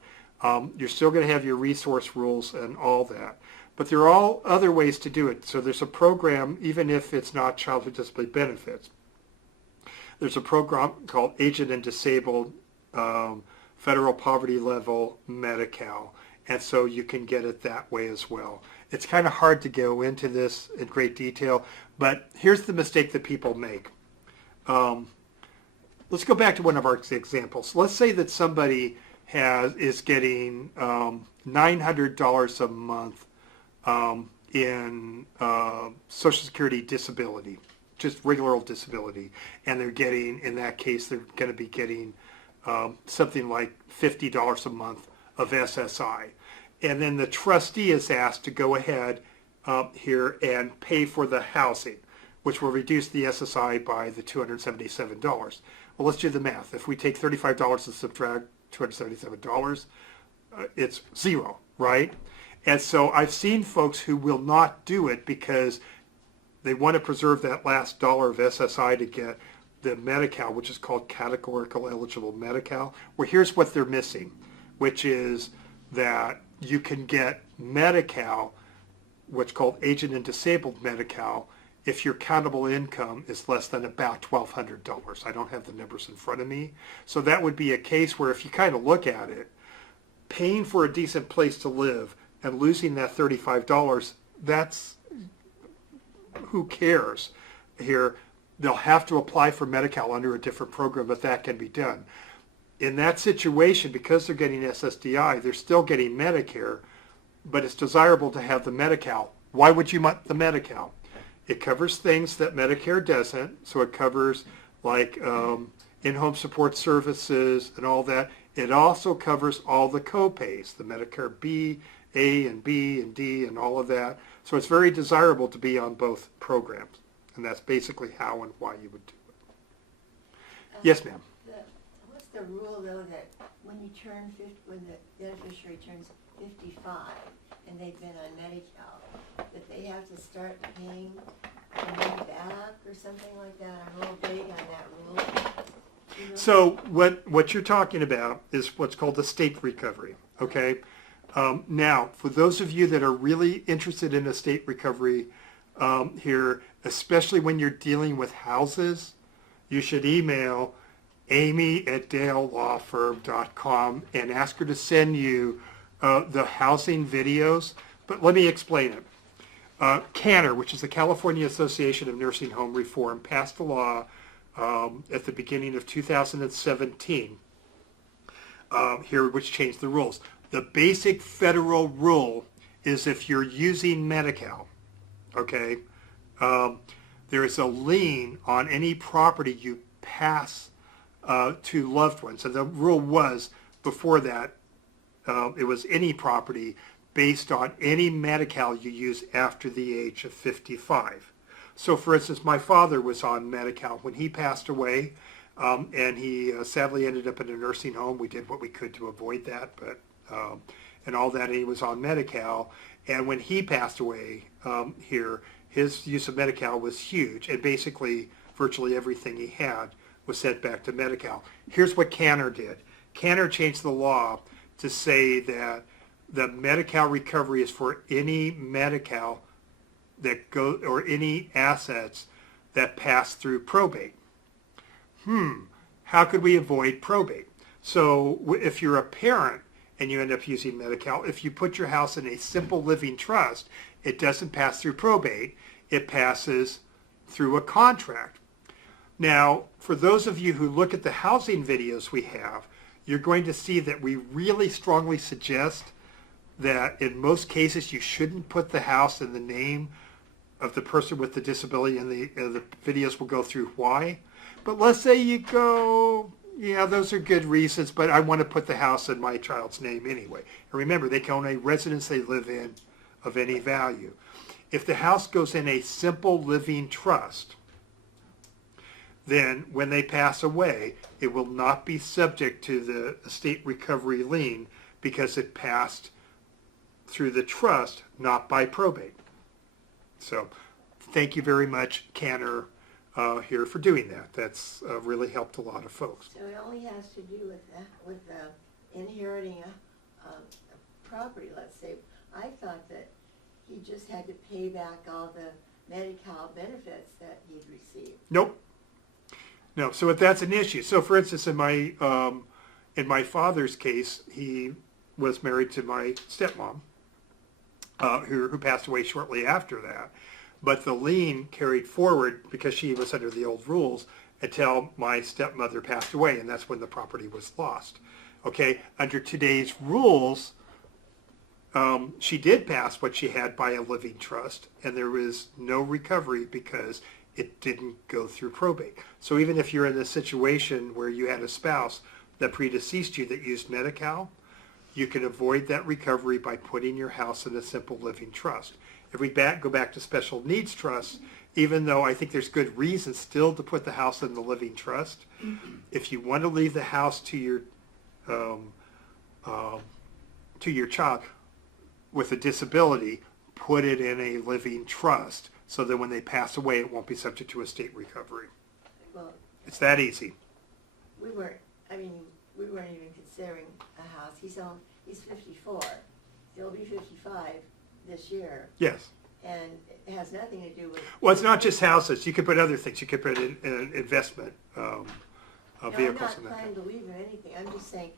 You're still going to have your resource rules and all that. But there are all other ways to do it. So there's a program, even if it's not childhood disability benefits. There's a program called Aged and Disabled Federal Poverty Level Medi-Cal. And so you can get it that way as well. It's kind of hard to go into this in great detail, but here's the mistake that people make. Let's go back to one of our examples. Let's say that somebody is getting $900 a month in Social Security disability, just regular old disability, and they're getting, in that case, they're going to be getting something like $50 a month of SSI. And then the trustee is asked to go ahead here and pay for the housing, which will reduce the SSI by the $277. Well, let's do the math. If we take $35 and subtract $277, it's zero, right? And so I've seen folks who will not do it because they want to preserve that last dollar of SSI to get the Medi-Cal, which is called categorical eligible Medi-Cal. Well, here's what they're missing, which is that you can get Medi-Cal, what's called agent and disabled Medi-Cal, if your countable income is less than about $1,200. I don't have the numbers in front of me. So that would be a case where if you kind of look at it, paying for a decent place to live and losing that $35, that's, who cares here? They'll have to apply for Medi-Cal under a different program, but that can be done. In that situation, because they're getting SSDI, they're still getting Medicare, but it's desirable to have the Medi-Cal. Why would you want the Medi-Cal? It covers things that Medicare doesn't, so it covers like in-home support services and all that. It also covers all the co-pays, the Medicare B, A, and B, and D, and all of that. So it's very desirable to be on both programs, and that's basically how and why you would do it. Yes, ma'am. What's the rule, though, that when you turn 50, when the beneficiary turns 55 and they've been on Medi-Cal, that they have to start paying the money back or something like that? I'm a little vague on that rule. You know? So what you're talking about is what's called the state recovery, okay? Now, for those of you that are really interested in a state recovery here, especially when you're dealing with houses, you should email amy@dalelawfirm.com and ask her to send you the housing videos. But let me explain it. CANNER, which is the California Association of Nursing Home Reform, passed a law at the beginning of 2017 here, which changed the rules. The basic federal rule is if you're using Medi-Cal, okay, there is a lien on any property you pass to loved ones. And the rule was, before that, it was any property based on any Medi-Cal you use after the age of 55. So for instance, my father was on Medi-Cal when he passed away, and he sadly ended up in a nursing home. We did what we could to avoid that, but and all that, and he was on Medi-Cal. And when he passed away here, his use of Medi-Cal was huge, and basically virtually everything he had was sent back to Medi-Cal. Here's what CANNER did. CANNER changed the law to say that the Medi-Cal recovery is for any Medi-Cal that go, or any assets that pass through probate. How could we avoid probate? So if you're a parent and you end up using Medi-Cal, if you put your house in a simple living trust, it doesn't pass through probate, it passes through a contract. Now, for those of you who look at the housing videos we have, you're going to see that we really strongly suggest that in most cases you shouldn't put the house in the name of the person with the disability, and the videos will go through why. But let's say you go, yeah, those are good reasons, but I want to put the house in my child's name anyway. And remember, they can own a residence they live in of any value. If the house goes in a simple living trust, then when they pass away, it will not be subject to the estate recovery lien because it passed through the trust, not by probate. So thank you very much, CANNER, here for doing that. That's really helped a lot of folks. So it only has to do with inheriting a property, let's say. I thought that he just had to pay back all the Medi-Cal benefits that he'd received. Nope. No, so if that's an issue. So for instance, in my father's case, he was married to my stepmom, who passed away shortly after that. But the lien carried forward because she was under the old rules until my stepmother passed away, and that's when the property was lost. Okay, under today's rules, she did pass what she had by a living trust, and there was no recovery because it didn't go through probate. So even if you're in a situation where you had a spouse that predeceased you that used Medi-Cal, you can avoid that recovery by putting your house in a simple living trust. If we go back to special needs trusts, even though I think there's good reason still to put the house in the living trust. If you want to leave the house to your child with a disability, put it in a living trust so that when they pass away, it won't be subject to estate recovery. Well, It's that easy. we weren't even considering a house. He's 54. He'll be 55 this year, Yes. and it has nothing to do with. Well, it's not just houses. You could put other things. You could put in investment No, vehicles I'm in not that. planning to leave him anything. I'm just saying,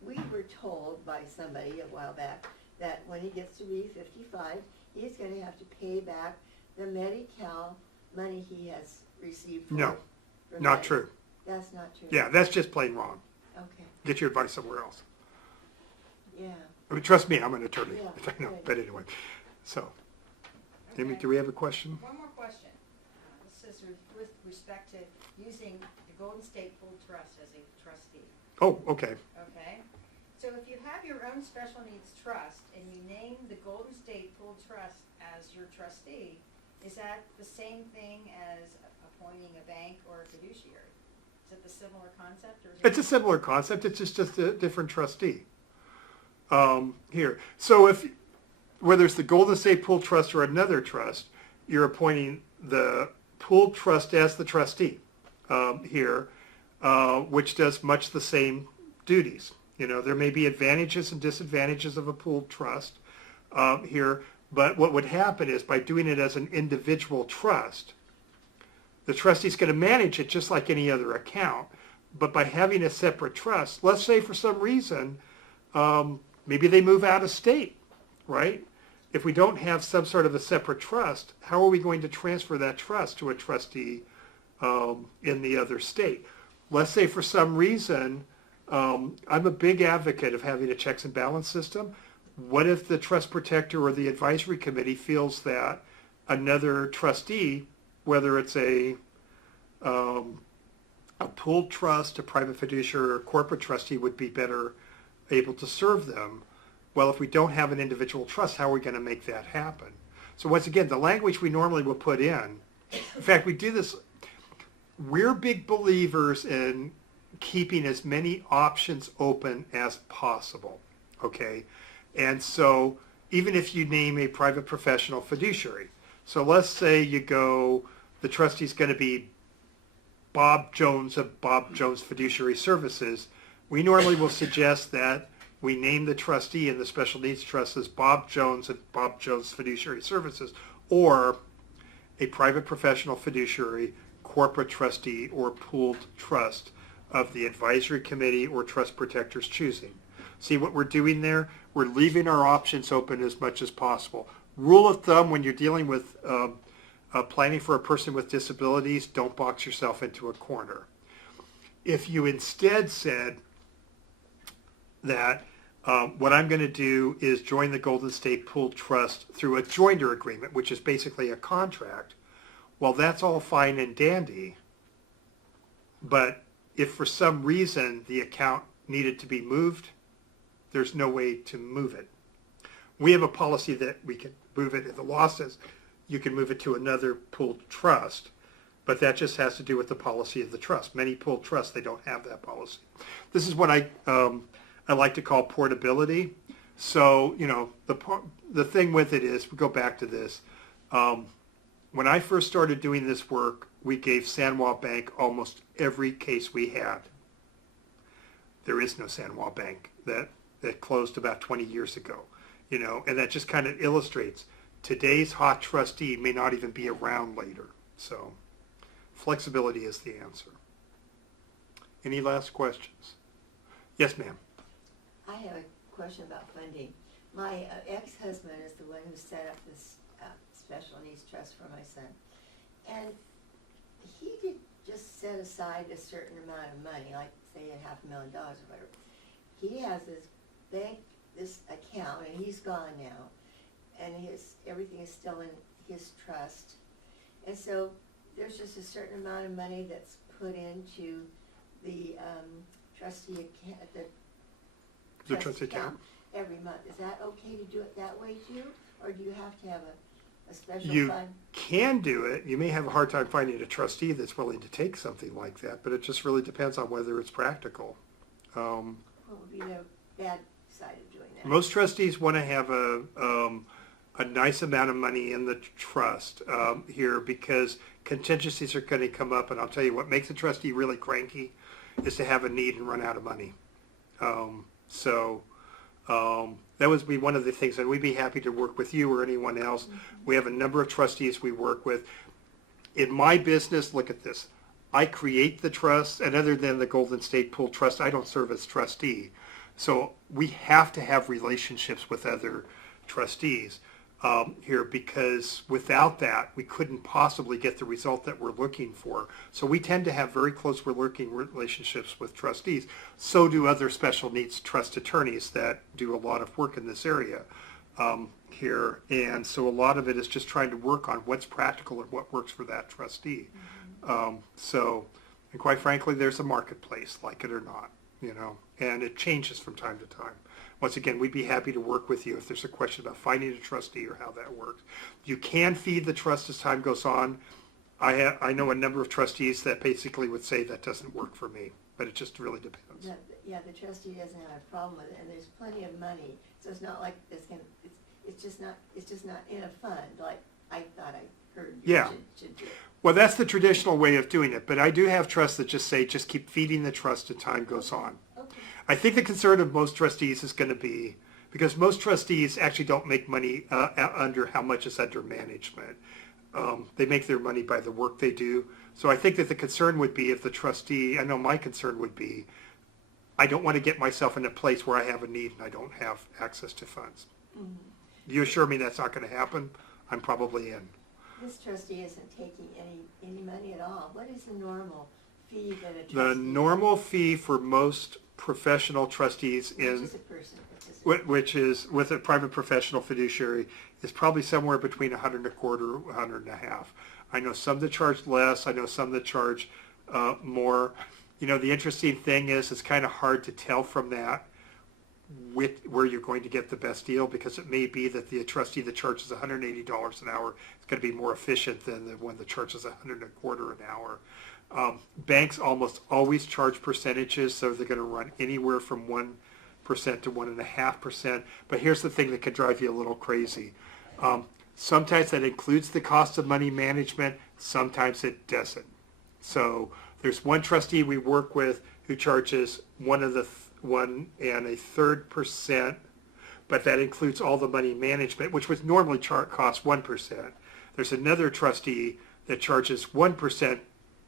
we were told by somebody a while back that when he gets to be 55, he's going to have to pay back the Medi-Cal money he has received. No, from not Medi- true. That's not true. Yeah, that's just plain wrong. Okay, Get your advice somewhere else. yeah. I mean, trust me, I'm an attorney. Yeah, I know, good. but anyway. So, Amy, Okay. do we have a question? One more question. This is with respect to using the Golden State Pool Trust as a trustee, Oh, okay. okay? So if you have your own special needs trust and you name the Golden State Pool Trust as your trustee, is that the same thing as appointing a bank or a fiduciary? Is it the similar concept, or is it? It's a similar concept. It's just a different trustee. Here. So whether it's the Golden State Pool Trust or another trust, you're appointing the pool trust as the trustee here, which does much the same duties. You know, there may be advantages and disadvantages of a pooled trust here, but what would happen is by doing it as an individual trust, the trustee's going to manage it just like any other account. But by having a separate trust, let's say for some reason, maybe they move out of state, right? If we don't have some sort of a separate trust, how are we going to transfer that trust to a trustee in the other state? Let's say for some reason, I'm a big advocate of having a checks and balance system. What if the trust protector or the advisory committee feels that another trustee, whether it's a pooled trust, a private fiduciary, or a corporate trustee would be better able to serve them? Well, if we don't have an individual trust, how are we going to make that happen? So once again, the language we normally will put in fact, we do this, we're big believers in keeping as many options open as possible, okay? And so even if you name a private professional fiduciary, so let's say you go, the trustee's going to be Bob Jones of Bob Jones Fiduciary Services, we normally will suggest that we name the trustee in the special needs trust as Bob Jones of Bob Jones Fiduciary Services, or a private professional fiduciary, corporate trustee, or pooled trust of the advisory committee or trust protector's choosing. See what we're doing there? We're leaving our options open as much as possible. Rule of thumb when you're dealing with planning for a person with disabilities, don't box yourself into a corner. If you instead said that what I'm going to do is join the Golden State Pool Trust through a joinder agreement, which is basically a contract, well, that's all fine and dandy, but if for some reason the account needed to be moved, there's no way to move it. We have a policy that we can move it. The law says you can move it to another pooled trust, but that just has to do with the policy of the trust. Many pooled trusts, they don't have that policy. This is what I like to call portability. So, you know, the thing with it is, we go back to this. When I first started doing this work, we gave San Juan Bank almost every case we had. There is no San Juan Bank. That closed about 20 years ago, you know, and that just kind of illustrates today's hot trustee may not even be around later. So flexibility is the answer. Any last questions? Yes, ma'am. I have a question about funding. My ex-husband is the one who set up this special needs trust for my son. And he did just set aside a certain amount of money, like say $500,000 or whatever. He has this account, and he's gone now, and everything is still in his trust. And so there's just a certain amount of money that's put into the trustee account, The trust account? every month. Is that okay to do it that way too? Or do you have to have a special You fund? can do it. You may have a hard time finding a trustee that's willing to take something like that, but it just really depends on whether it's practical. What would be the bad side of doing that? Most trustees want to have a nice amount of money in the trust here because contingencies are going to come up, and I'll tell you what makes a trustee really cranky is to have a need and run out of money. That would be one of the things, and we'd be happy to work with you or anyone else. We have a number of trustees we work with. In my business, look at this. I create the trust, and other than the Golden State Pool Trust, I don't serve as trustee. So we have to have relationships with other trustees here because without that, we couldn't possibly get the result that we're looking for. So we tend to have very close working relationships with trustees. So do other special needs trust attorneys that do a lot of work in this area here. And so a lot of it is just trying to work on what's practical and what works for that trustee. And quite frankly, there's a marketplace, like it or not, and it changes from time to time. Once again, we'd be happy to work with you if there's a question about finding a trustee or how that works. You can feed the trust as time goes on. I know a number of trustees that basically would say that doesn't work for me, but it just really depends. Yeah, the trustee doesn't have a problem with it, and there's plenty of money, so it's not like it's just not in a fund like I thought I heard you should do. Well, that's the traditional way of doing it, but I do have trusts that just say, just keep feeding the trust as time goes on. Okay. I think the concern of most trustees is going to be, because most trustees actually don't make money under how much is under management. They make their money by the work they do. So I think that the concern would be if the trustee, I know my concern would be, I don't want to get myself in a place where I have a need and I don't have access to funds. Mm-hmm. You assure me that's not going to happen? I'm probably in. This trustee isn't taking any money at all. What is the normal fee that a trustee? The normal fee for most professional trustees which is with a private professional fiduciary is probably somewhere between $125 and $150. I know some that charge less. I know some that charge more. The interesting thing is it's kind of hard to tell from that where you're going to get the best deal, because it may be that the trustee that charges $180 an hour is going to be more efficient than the one that charges $125 an hour. Banks almost always charge percentages, so they're going to run anywhere from 1% to 1.5%. But here's the thing that can drive you a little crazy. Sometimes that includes the cost of money management, sometimes it doesn't. So there's one trustee we work with who charges 1.33%, but that includes all the money management, which would normally cost 1%. There's another trustee that charges 1%,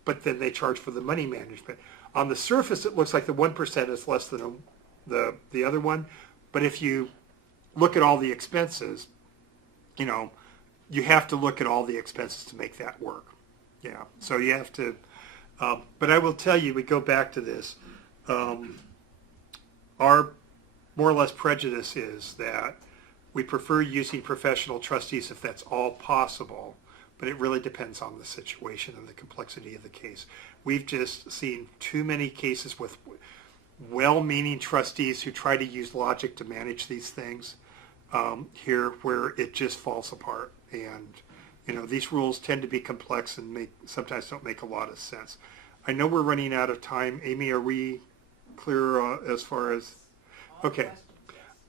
but then they charge for the money management. On the surface, it looks like the 1% is less than the other one, but if you look at all the expenses, you have to look at all the expenses to make that work. Yeah, so you have to, but I will tell you, we go back to this. Our more or less prejudice is that we prefer using professional trustees if that's all possible, but it really depends on the situation and the complexity of the case. We've just seen too many cases with well-meaning trustees who try to use logic to manage these things here where it just falls apart. And, these rules tend to be complex and sometimes don't make a lot of sense. I know we're running out of time. Amy, are we clear as far as? Okay.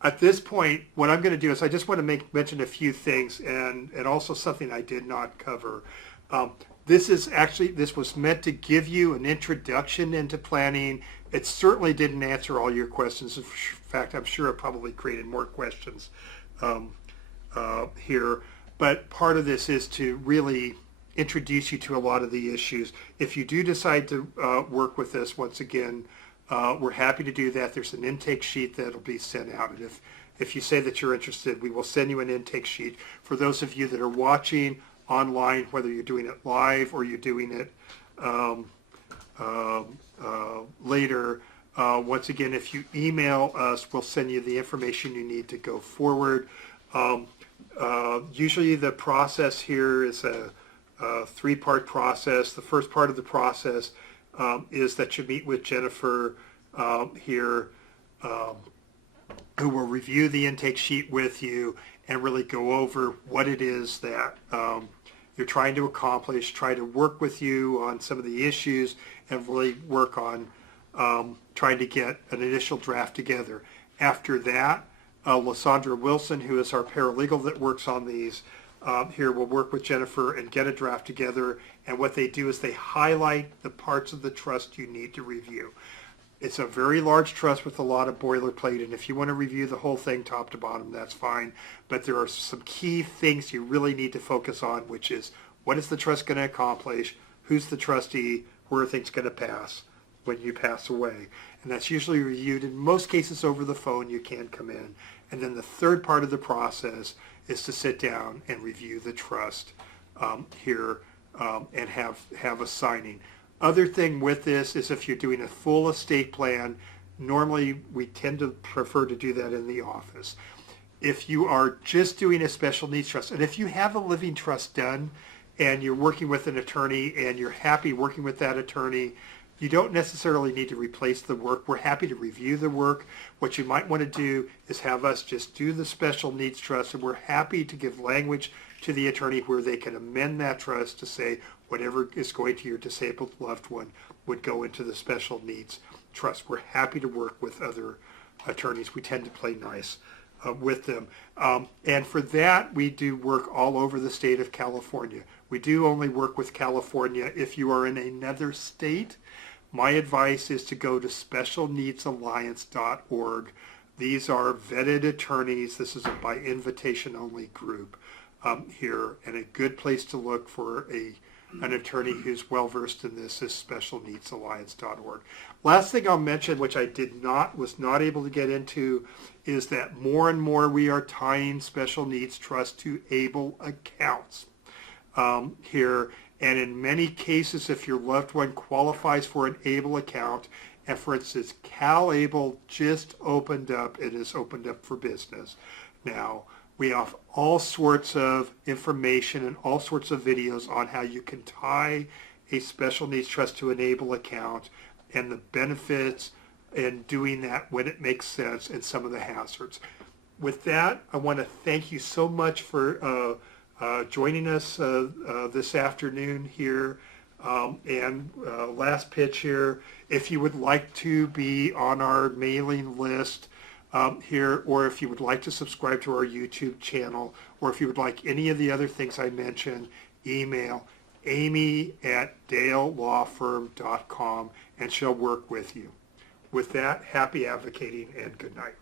At this point, what I'm going to do is I just want to mention a few things and also something I did not cover. This was meant to give you an introduction into planning. It certainly didn't answer all your questions. In fact, I'm sure it probably created more questions here. But part of this is to really introduce you to a lot of the issues. If you do decide to work with us, once again, we're happy to do that. There's an intake sheet that'll be sent out. And if you say that you're interested, we will send you an intake sheet. For those of you that are watching online, whether you're doing it live or you're doing it later, once again, if you email us, we'll send you the information you need to go forward. Usually the process here is a three-part process. The first part of the process is that you meet with Jennifer here, who will review the intake sheet with you, and really go over what it is that you're trying to accomplish, try to work with you on some of the issues, and really work on trying to get an initial draft together. After that, Lysandra Wilson, who is our paralegal that works on these, here will work with Jennifer and get a draft together. And what they do is they highlight the parts of the trust you need to review. It's a very large trust with a lot of boilerplate, and if you want to review the whole thing top to bottom, that's fine. But there are some key things you really need to focus on, which is what is the trust going to accomplish, who's the trustee, where are things going to pass when you pass away. And that's usually reviewed in most cases over the phone. You can come in. And then the third part of the process is to sit down and review the trust here and have a signing. Other thing with this is if you're doing a full estate plan, normally we tend to prefer to do that in the office. If you are just doing a special needs trust, and if you have a living trust done and you're working with an attorney and you're happy working with that attorney, you don't necessarily need to replace the work. We're happy to review the work. What you might want to do is have us just do the special needs trust, and we're happy to give language to the attorney where they can amend that trust to say whatever is going to your disabled loved one would go into the special needs trust. We're happy to work with other attorneys. We tend to play nice with them. And for that, we do work all over the state of California. We do only work with California. If you are in another state, my advice is to go to specialneedsalliance.org. These are vetted attorneys. This is a by invitation only group here, and a good place to look for an attorney who's well versed in this is specialneedsalliance.org. Last thing I'll mention, which I was not able to get into, is that more and more we are tying special needs trust to ABLE accounts here. And in many cases, if your loved one qualifies for an ABLE account, and for instance, CalABLE just opened up, it is opened up for business now. We have all sorts of information and all sorts of videos on how you can tie a special needs trust to an ABLE account and the benefits in doing that when it makes sense and some of the hazards. With that, I want to thank you so much for joining us this afternoon here. Last pitch here, if you would like to be on our mailing list here, or if you would like to subscribe to our YouTube channel, or if you would like any of the other things I mentioned, email amy@dalelawfirm.com and she'll work with you. With that, happy advocating and good night.